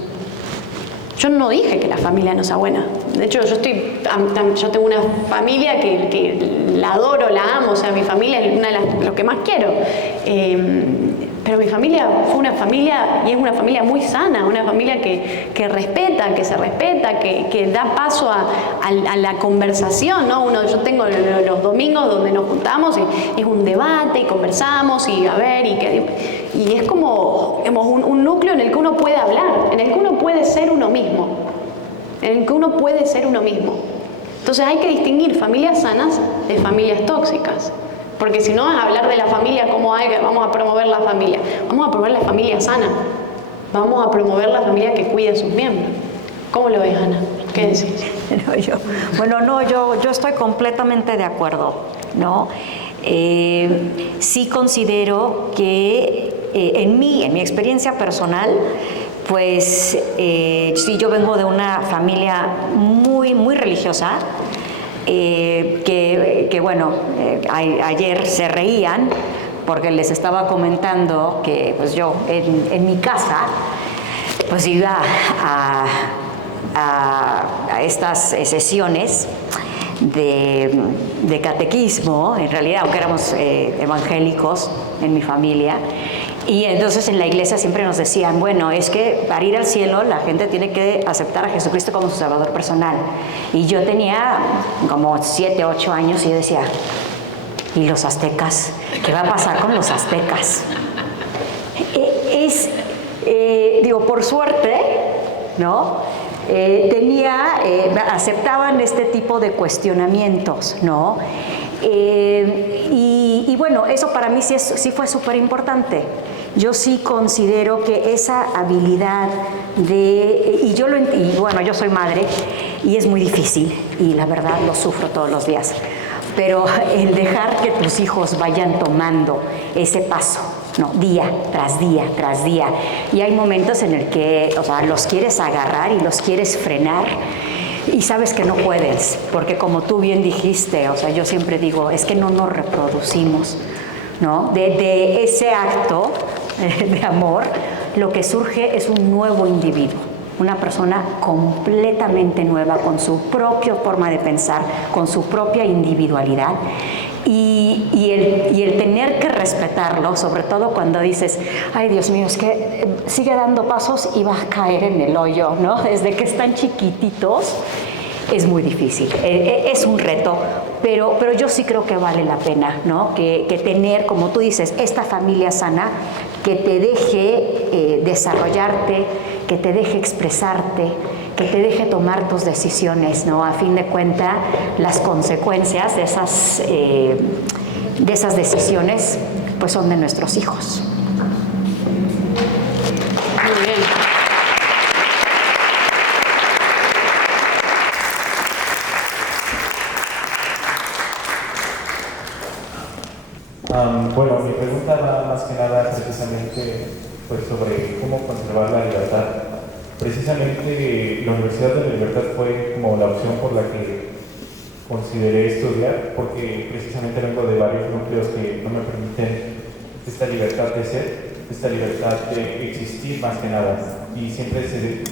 Yo no dije que la familia no sea buena. De hecho, yo tengo una familia que la adoro, la amo. O sea, mi familia es una de lo que más quiero. Pero mi familia fue una familia, y es una familia muy sana, una familia que respeta, que se respeta, que da paso a la conversación, ¿no? Yo tengo los domingos donde nos juntamos y es un debate y conversamos y a ver, y es como un núcleo en el que uno puede hablar, en el que uno puede ser uno mismo, en el que uno puede ser uno mismo. Entonces hay que distinguir familias sanas de familias tóxicas. Porque si no es hablar de la familia como vamos a promover la familia. Vamos a promover la familia sana. Vamos a promover la familia que cuide a sus miembros. ¿Cómo lo ves, Ana? ¿Qué decís? Yo estoy completamente de acuerdo, ¿no? Sí considero que en mi experiencia personal, pues sí, yo vengo de una familia muy, muy religiosa. Ayer se reían porque les estaba comentando que pues yo en mi casa pues iba a estas sesiones de catequismo, en realidad, aunque éramos evangélicos en mi familia. Y entonces en la iglesia siempre nos decían, bueno, es que para ir al cielo la gente tiene que aceptar a Jesucristo como su salvador personal. Y yo tenía como 7, 8 años y yo decía, ¿y los aztecas? ¿Qué va a pasar con los aztecas? Por suerte, ¿no? Aceptaban este tipo de cuestionamientos, ¿no? Y bueno, eso para mí sí fue súper importante. Yo sí considero que esa habilidad yo soy madre y es muy difícil y la verdad lo sufro todos los días, pero el dejar que tus hijos vayan tomando ese paso, ¿no? Día tras día tras día, y hay momentos en el que, los quieres agarrar y los quieres frenar y sabes que no puedes, porque como tú bien dijiste, yo siempre digo, es que no nos reproducimos, ¿no? De ese acto de amor, lo que surge es un nuevo individuo, una persona completamente nueva, con su propia forma de pensar, con su propia individualidad, y el tener que respetarlo, sobre todo cuando dices, ay Dios mío, es que sigue dando pasos y va a caer en el hoyo, ¿no? Desde que están chiquititos. Es muy difícil, es un reto, pero yo sí creo que vale la pena, ¿no? Que tener, como tú dices, esta familia sana que te deje desarrollarte, que te deje expresarte, que te deje tomar tus decisiones, ¿no? A fin de cuentas, las consecuencias de esas decisiones, pues son de nuestros hijos. Muy bien. Bueno, mi pregunta va más que nada precisamente pues, sobre cómo conservar la libertad. Precisamente la Universidad de la Libertad fue como la opción por la que consideré estudiar, porque precisamente vengo de varios núcleos que no me permiten esta libertad de ser, esta libertad de existir más que nada. Y siempre estoy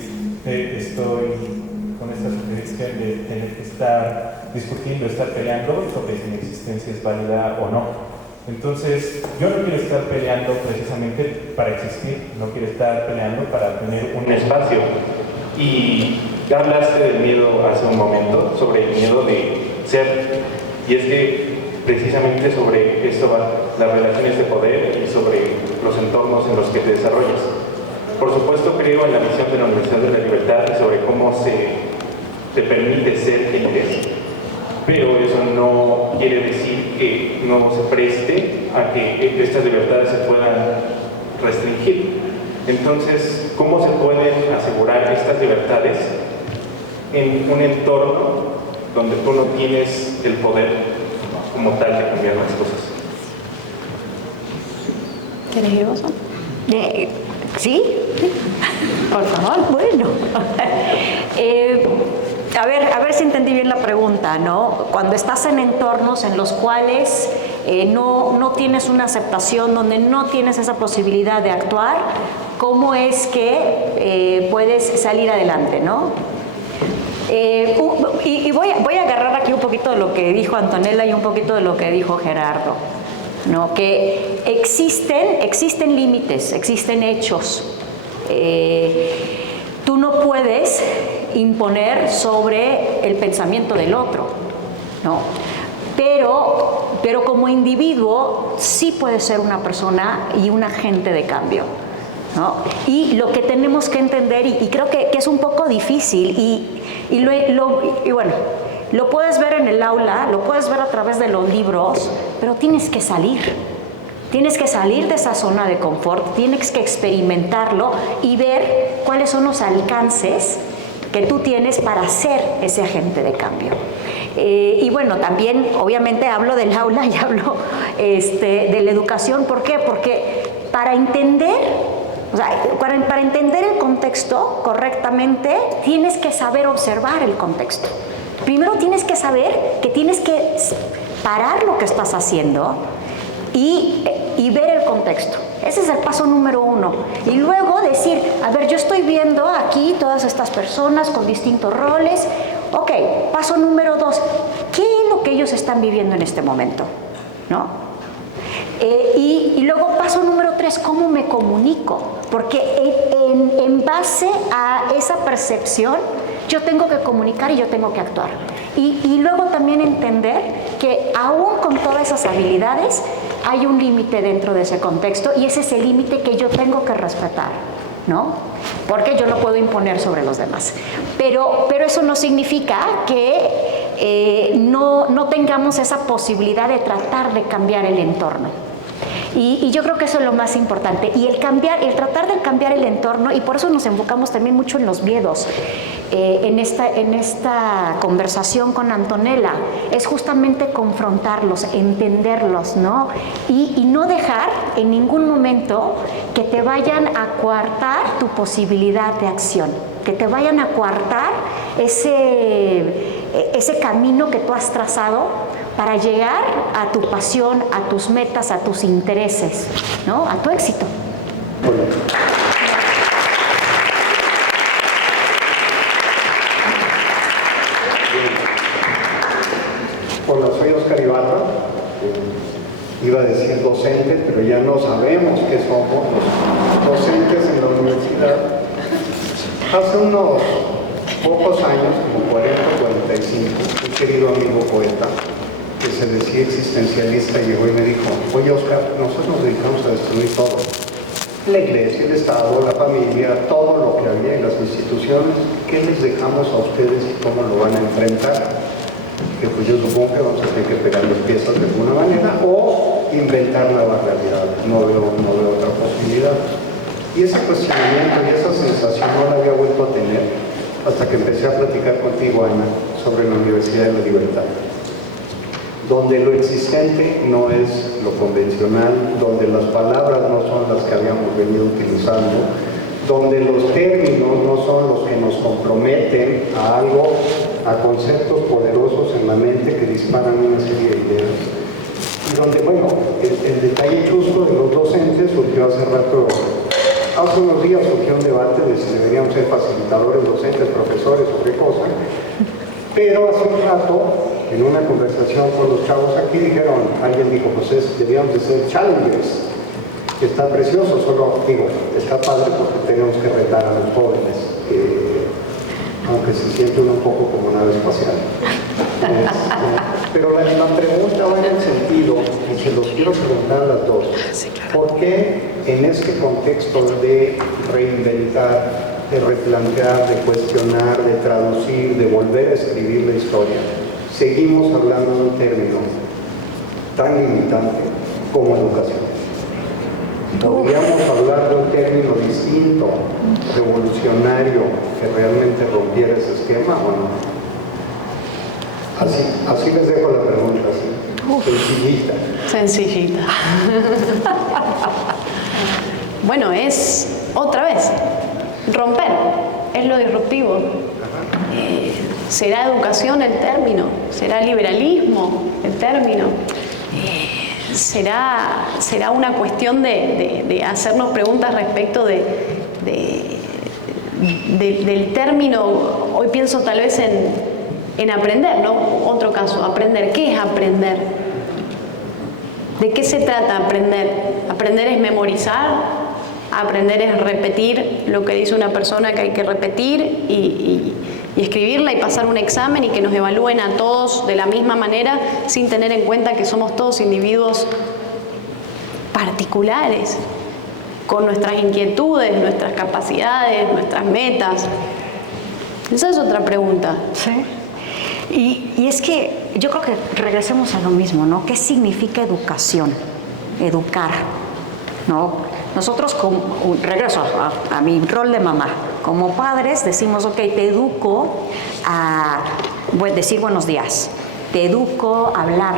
con esta sugerencia de tener que estar discutiendo, estar peleando sobre si mi existencia es válida o no. Entonces, yo no quiero estar peleando precisamente para existir, no quiero estar peleando para tener un espacio. Y hablaste del miedo hace un momento, sobre el miedo de ser, y es que precisamente sobre esto van las relaciones de poder y sobre los entornos en los que te desarrollas. Por supuesto, creo en la visión de la Universidad de la Libertad y sobre cómo te permite ser quien eres. Pero eso no quiere decir que no se preste a que estas libertades se puedan restringir Entonces, ¿cómo se pueden asegurar estas libertades en un entorno donde tú no tienes el poder como tal de cambiar las cosas? ¿Quieres ir vos? ¿Sí? Por favor. Bueno. A ver si entendí bien la pregunta, ¿no? Cuando estás en entornos en los cuales no tienes una aceptación, donde no tienes esa posibilidad de actuar, ¿cómo es que puedes salir adelante, no? Y voy a agarrar aquí un poquito de lo que dijo Antonella y un poquito de lo que dijo Gerardo, ¿no? Que existen límites, existen hechos. Tú no puedes imponer sobre el pensamiento del otro, ¿no? Pero como individuo sí puedes ser una persona y un agente de cambio, ¿no? Y lo que tenemos que entender, y creo que es un poco difícil, y bueno, lo puedes ver en el aula, lo puedes ver a través de los libros, pero tienes que salir. Tienes que salir de esa zona de confort, tienes que experimentarlo y ver cuáles son los alcances que tú tienes para ser ese agente de cambio. Y bueno, también obviamente hablo del aula y hablo de la educación. ¿Por qué? Porque para entender el contexto correctamente, tienes que saber observar el contexto. Primero tienes que saber que tienes que parar lo que estás haciendo y ver el contexto. Ese es el paso número 1. Y luego decir, a ver, yo estoy viendo aquí todas estas personas con distintos roles. Ok, paso número 2, ¿qué es lo que ellos están viviendo en este momento? ¿No? Y luego paso número 3, ¿cómo me comunico? Porque en base a esa percepción, yo tengo que comunicar y yo tengo que actuar. Y luego también entender que aún con todas esas habilidades, hay un límite dentro de ese contexto y ese es el límite que yo tengo que respetar, ¿no? Porque yo no puedo imponer sobre los demás. Pero eso no significa que no tengamos esa posibilidad de tratar de cambiar el entorno. Y yo creo que eso es lo más importante. Y el tratar de cambiar el entorno, y por eso nos enfocamos también mucho en los miedos. En esta conversación con Antonella, es justamente confrontarlos, entenderlos, ¿no? Y no dejar en ningún momento que te vayan a coartar tu posibilidad de acción, que te vayan a coartar ese camino que tú has trazado para llegar a tu pasión, a tus metas, a tus intereses, ¿no? A tu éxito. Hola, soy Oscar Ibarra. Iba a decir docente, pero ya no sabemos qué somos los docentes en la universidad. Hace unos pocos años, como 40 o 45, un querido amigo poeta, que se decía existencialista, llegó y me dijo, oye Oscar, nosotros nos dedicamos a destruir todo. La iglesia, el Estado, la familia, todo lo que había en las instituciones, ¿qué les dejamos a ustedes y cómo lo van a enfrentar? Que pues yo supongo que vamos a tener que pegar las piezas de alguna manera o inventar nueva realidad. No veo otra posibilidad. Y ese cuestionamiento y esa sensación no la había vuelto a tener hasta que empecé a platicar contigo, Ana, sobre la Universidad de la Libertad, donde lo existente no es lo convencional, donde las palabras no son las que habíamos venido utilizando, donde los términos no son los que nos comprometen a algo, a conceptos poderosos en la mente que disparan una serie de ideas. Y donde, bueno, el detalle chusco de los docentes surgió hace rato. Hace unos días surgió un debate de si deberíamos ser facilitadores, docentes, profesores o qué cosa. Pero hace un rato, en una conversación con los chavos aquí, alguien dijo, pues debíamos de ser challengers. Está precioso, solo digo, está padre porque tenemos que retar a los jóvenes, aunque se sienten un poco como nave espacial. Pero la pregunta va en el sentido, y se los quiero preguntar a las dos, ¿por qué en este contexto de reinventar, de replantear, de cuestionar, de traducir, de volver a escribir la historia, seguimos hablando de un término tan limitante como educación? ¿Podríamos hablar de un término distinto, revolucionario, que realmente rompiera ese esquema o no? Así les dejo la pregunta, así, sencillita. Sencillita. Bueno, es otra vez romper, es lo disruptivo. ¿Será educación el término? ¿Será liberalismo el término? ¿Será una cuestión de hacernos preguntas respecto del término? Hoy pienso tal vez en aprender, ¿no? Otro caso, aprender. ¿Qué es aprender? ¿De qué se trata aprender? ¿Aprender es memorizar? ¿Aprender es repetir lo que dice una persona que hay que repetir y escribirla y pasar un examen y que nos evalúen a todos de la misma manera sin tener en cuenta que somos todos individuos particulares, con nuestras inquietudes, nuestras capacidades, nuestras metas? Esa es otra pregunta. Sí. Y es que yo creo que regresemos a lo mismo, ¿no? ¿Qué significa educación? Educar, ¿no? Nosotros, regreso a mi rol de mamá, como padres decimos, ok, te educo a decir buenos días, te educo a hablar,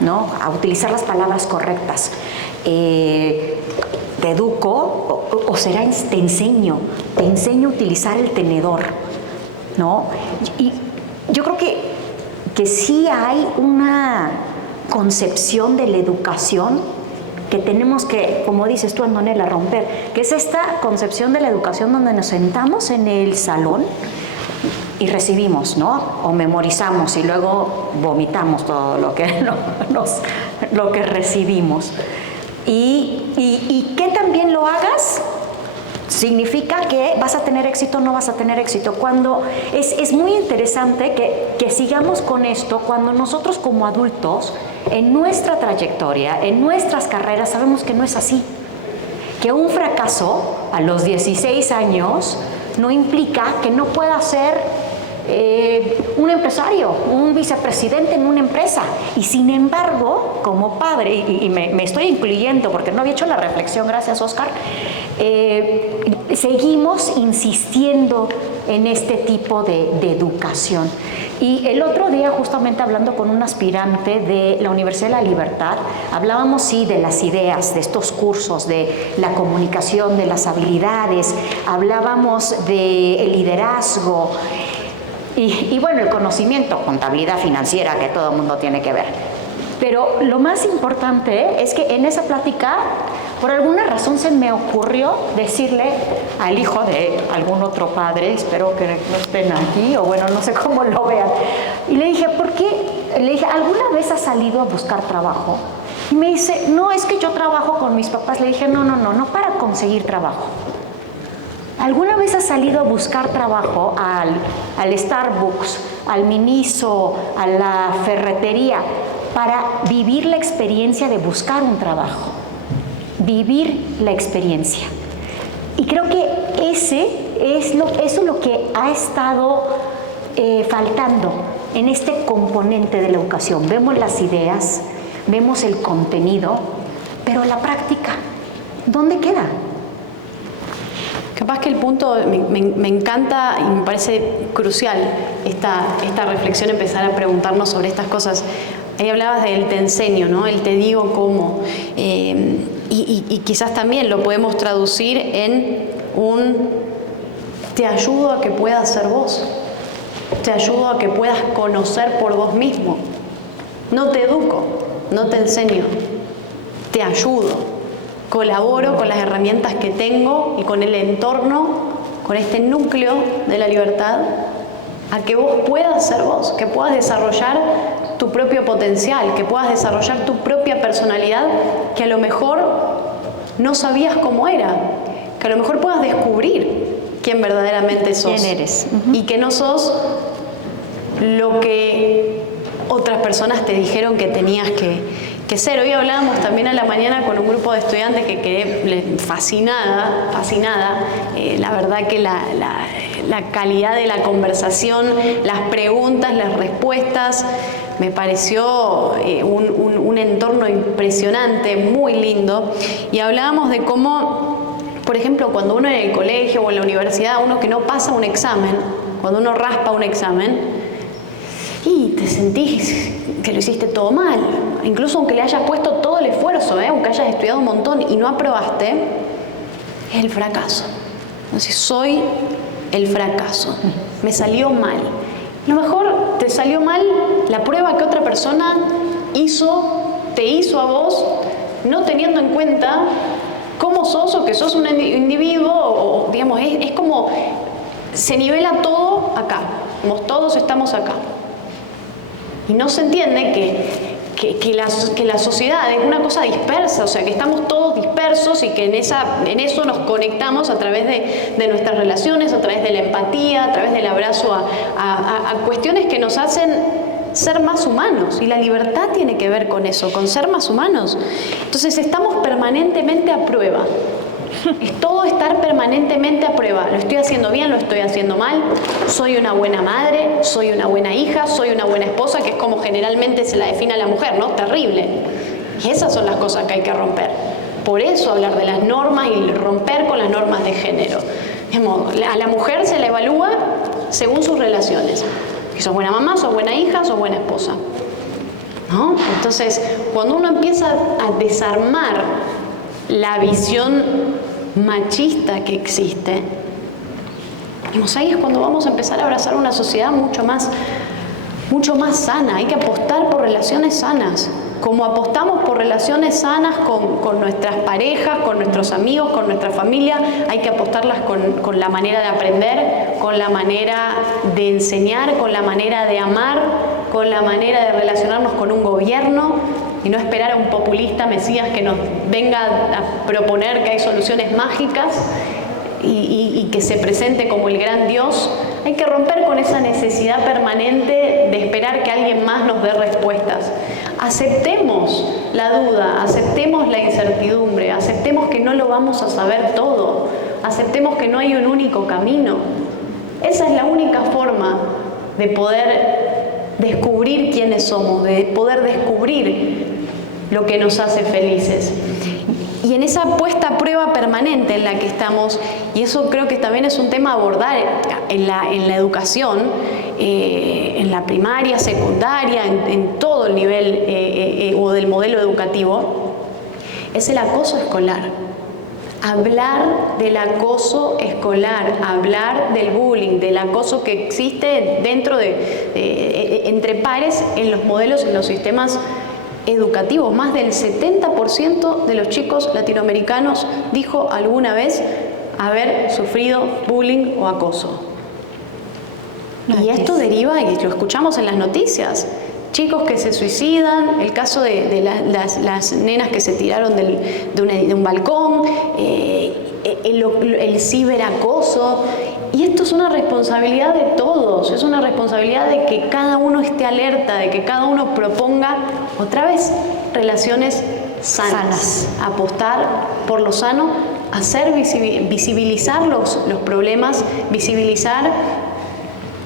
¿no? A utilizar las palabras correctas, te educo, o será te enseño a utilizar el tenedor, ¿no? Y yo creo que sí hay una concepción de la educación que tenemos que, como dices tú, Antonella, romper, que es esta concepción de la educación donde nos sentamos en el salón y recibimos, ¿no? O memorizamos y luego vomitamos todo lo que, lo que recibimos. Y que también lo hagas significa que vas a tener éxito o no vas a tener éxito. Cuando es muy interesante que sigamos con esto cuando nosotros como adultos, en nuestra trayectoria, en nuestras carreras, sabemos que no es así. Que un fracaso a los 16 años no implica que no pueda ser un empresario, un vicepresidente en una empresa. Y sin embargo, como padre, y me estoy incluyendo porque no había hecho la reflexión, gracias Oscar, seguimos insistiendo en este tipo de educación. Y el otro día, justamente hablando con un aspirante de la Universidad de la Libertad, hablábamos sí de las ideas, de estos cursos, de la comunicación, de las habilidades, hablábamos del liderazgo y bueno, el conocimiento, contabilidad financiera que todo el mundo tiene que ver. Pero lo más importante es que en esa plática, por alguna razón se me ocurrió decirle al hijo de algún otro padre, espero que no estén aquí, o bueno, no sé cómo lo vean, y le dije, ¿por qué? Le dije, ¿alguna vez has salido a buscar trabajo? Y me dice, no, es que yo trabajo con mis papás. Le dije, no para conseguir trabajo. ¿Alguna vez has salido a buscar trabajo al Starbucks, al Miniso, a la ferretería, para vivir la experiencia de buscar un trabajo? Vivir la experiencia. Y creo que eso es lo que ha estado faltando en este componente de la educación. Vemos las ideas, vemos el contenido, pero la práctica, ¿dónde queda? Capaz que el punto, me encanta y me parece crucial esta reflexión, empezar a preguntarnos sobre estas cosas. Ahí hablabas del te enseño, ¿no? El te digo cómo. Y quizás también lo podemos traducir en un te ayudo a que puedas ser vos. Te ayudo a que puedas conocer por vos mismo. No te educo, no te enseño, te ayudo. Colaboro con las herramientas que tengo y con el entorno, con este núcleo de la libertad, a que vos puedas ser vos, que puedas desarrollar tu propio potencial, que puedas desarrollar tu propia personalidad, que a lo mejor no sabías cómo era, que a lo mejor puedas descubrir quién verdaderamente sos. ¿Quién eres? Y que no sos lo que otras personas te dijeron que tenías que ser. Hoy hablábamos también a la mañana con un grupo de estudiantes que quedé fascinada. La verdad que la calidad de la conversación, las preguntas, las respuestas, me pareció un entorno impresionante, muy lindo, y hablábamos de cómo, por ejemplo, cuando uno en el colegio o en la universidad, uno que no pasa un examen, cuando uno raspa un examen, y te sentís que lo hiciste todo mal, incluso aunque le hayas puesto todo el esfuerzo, aunque hayas estudiado un montón y no aprobaste, es el fracaso. Entonces, soy el fracaso, me salió mal. A lo mejor te salió mal la prueba que otra persona te hizo a vos, no teniendo en cuenta cómo sos o que sos un individuo, o digamos, es como se nivela todo acá, como todos estamos acá. Y no se entiende que la sociedad es una cosa dispersa, o sea, que estamos todos dispersos y que en eso nos conectamos a través de nuestras relaciones, a través de la empatía, a través del abrazo a cuestiones que nos hacen ser más humanos. Y la libertad tiene que ver con eso, con ser más humanos. Entonces estamos permanentemente a prueba. Es todo estar permanentemente a prueba. ¿Lo estoy haciendo bien? ¿Lo estoy haciendo mal? ¿Soy una buena madre? ¿Soy una buena hija? ¿Soy una buena esposa? Que es como generalmente se la define a la mujer, ¿no? Terrible. Y esas son las cosas que hay que romper. Por eso hablar de las normas y romper con las normas de género. A la mujer se la evalúa según sus relaciones. Si sos buena mamá, sos buena hija, sos buena esposa, ¿no? Entonces, cuando uno empieza a desarmar la visión machista que existe, ahí es cuando vamos a empezar a abrazar una sociedad mucho más sana. Hay que apostar por relaciones sanas. Como apostamos por relaciones sanas con nuestras parejas, con nuestros amigos, con nuestra familia, hay que apostarlas con la manera de aprender, con la manera de enseñar, con la manera de amar, con la manera de relacionarnos con un gobierno, y no esperar a un populista mesías que nos venga a proponer que hay soluciones mágicas y que se presente como el gran Dios. Hay que romper con esa necesidad permanente de esperar que alguien más nos dé respuestas. Aceptemos la duda, aceptemos la incertidumbre, aceptemos que no lo vamos a saber todo, aceptemos que no hay un único camino. Esa es la única forma de poder descubrir quiénes somos, de poder descubrir lo que nos hace felices. Y en esa puesta a prueba permanente en la que estamos, y eso creo que también es un tema a abordar en la educación, en la primaria, secundaria, en todo el nivel o del modelo educativo, es el acoso escolar. Hablar del acoso escolar, hablar del bullying, del acoso que existe dentro entre pares en los modelos, en los sistemas educativos. Más del 70% de los chicos latinoamericanos dijo alguna vez haber sufrido bullying o acoso. Y esto deriva, y lo escuchamos en las noticias, chicos que se suicidan, el caso de las nenas que se tiraron de un balcón, el ciberacoso. Y esto es una responsabilidad de todos, es una responsabilidad de que cada uno esté alerta, de que cada uno proponga, otra vez, relaciones sanas. Apostar por lo sano, hacer visibilizar los problemas, visibilizar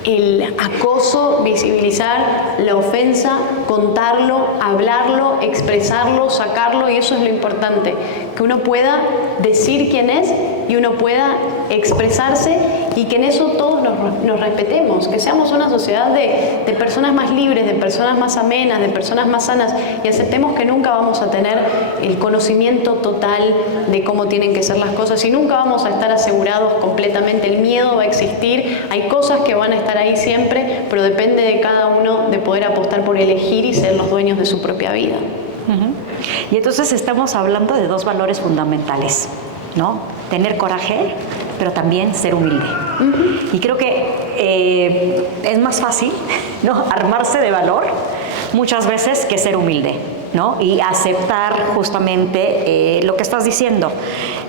el acoso, visibilizar la ofensa, contarlo, hablarlo, expresarlo, sacarlo, y eso es lo importante, que uno pueda decir quién es y uno pueda expresarse, y que en eso todos nos respetemos, que seamos una sociedad de personas más libres, de personas más amenas, de personas más sanas, y aceptemos que nunca vamos a tener el conocimiento total de cómo tienen que ser las cosas, y nunca vamos a estar asegurados completamente. El miedo va a existir, hay cosas que van a estar ahí siempre, pero depende de cada uno de poder apostar por elegir y ser los dueños de su propia vida. Y entonces estamos hablando de dos valores fundamentales, ¿no? Tener coraje, pero también ser humilde. Y creo que es más fácil, ¿no?, armarse de valor muchas veces que ser humilde, ¿no? Y aceptar justamente lo que estás diciendo,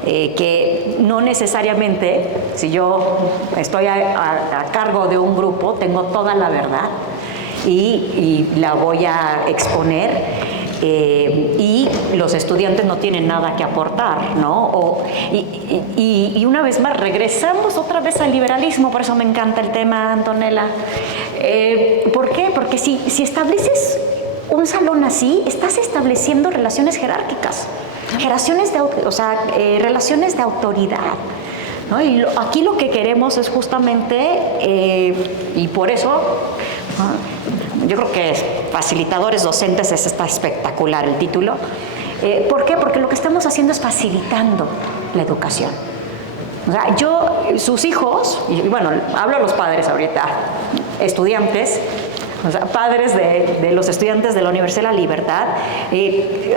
que no necesariamente, si yo estoy a cargo de un grupo, tengo toda la verdad y la voy a exponer. Y los estudiantes no tienen nada que aportar, ¿no? Y una vez más, regresamos otra vez al liberalismo, por eso me encanta el tema, Antonella. ¿Por qué? Porque si estableces un salón así, estás estableciendo relaciones jerárquicas, relaciones de autoridad. ¿No? Y aquí lo que queremos es justamente, y por eso, ¿no? Yo creo que facilitadores docentes está espectacular el título. ¿Por qué? Porque lo que estamos haciendo es facilitando la educación. O sea, sus hijos, y bueno, hablo a los padres ahorita, estudiantes, o sea, padres de los estudiantes de la Universidad de la Libertad,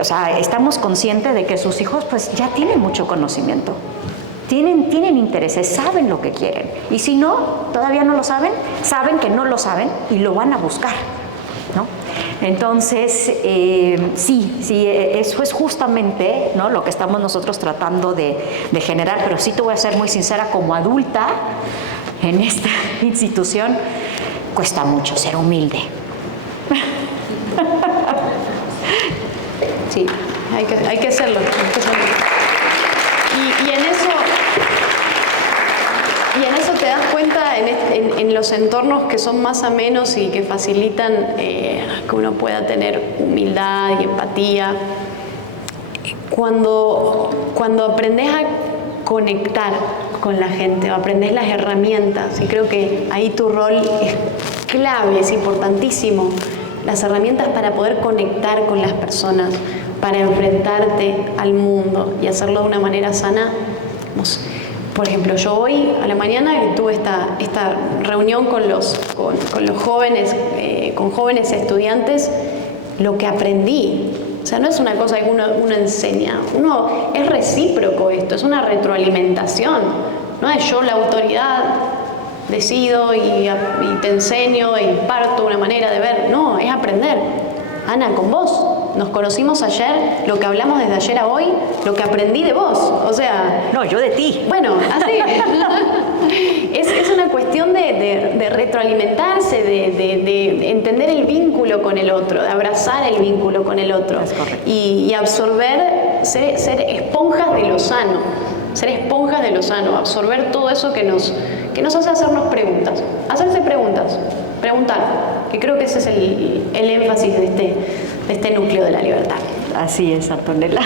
o sea, estamos conscientes de que sus hijos pues ya tienen mucho conocimiento. Tienen intereses, saben lo que quieren. Y si no, todavía no lo saben, saben que no lo saben y lo van a buscar, ¿no? Entonces, sí, eso es justamente, ¿no?, lo que estamos nosotros tratando de generar. Pero sí te voy a ser muy sincera, como adulta en esta institución, cuesta mucho ser humilde. Sí, hay que serlo. Y en eso te das cuenta en los entornos que son más amenos y que facilitan que uno pueda tener humildad y empatía. Cuando aprendes a conectar con la gente, o aprendes las herramientas, y creo que ahí tu rol es clave, es importantísimo, las herramientas para poder conectar con las personas, para enfrentarte al mundo y hacerlo de una manera sana. Por ejemplo, yo hoy a la mañana tuve esta reunión con los jóvenes, con jóvenes estudiantes, lo que aprendí. O sea, no es una cosa que uno enseña, es recíproco esto, es una retroalimentación. No es yo la autoridad, decido y te enseño e imparto una manera de ver. No, es aprender. Ana, con vos. Nos conocimos ayer, lo que hablamos desde ayer a hoy, lo que aprendí de vos. O sea... No, yo de ti. Bueno, así. Es una cuestión de retroalimentarse, de entender el vínculo con el otro, de abrazar el vínculo con el otro. Es correcto. Y absorber, ser esponjas de lo sano. Ser esponjas de lo sano, absorber todo eso que nos hace hacernos preguntas. Hacerse preguntas, preguntar, que creo que ese es el énfasis de este núcleo de la libertad. Así es, Antonella.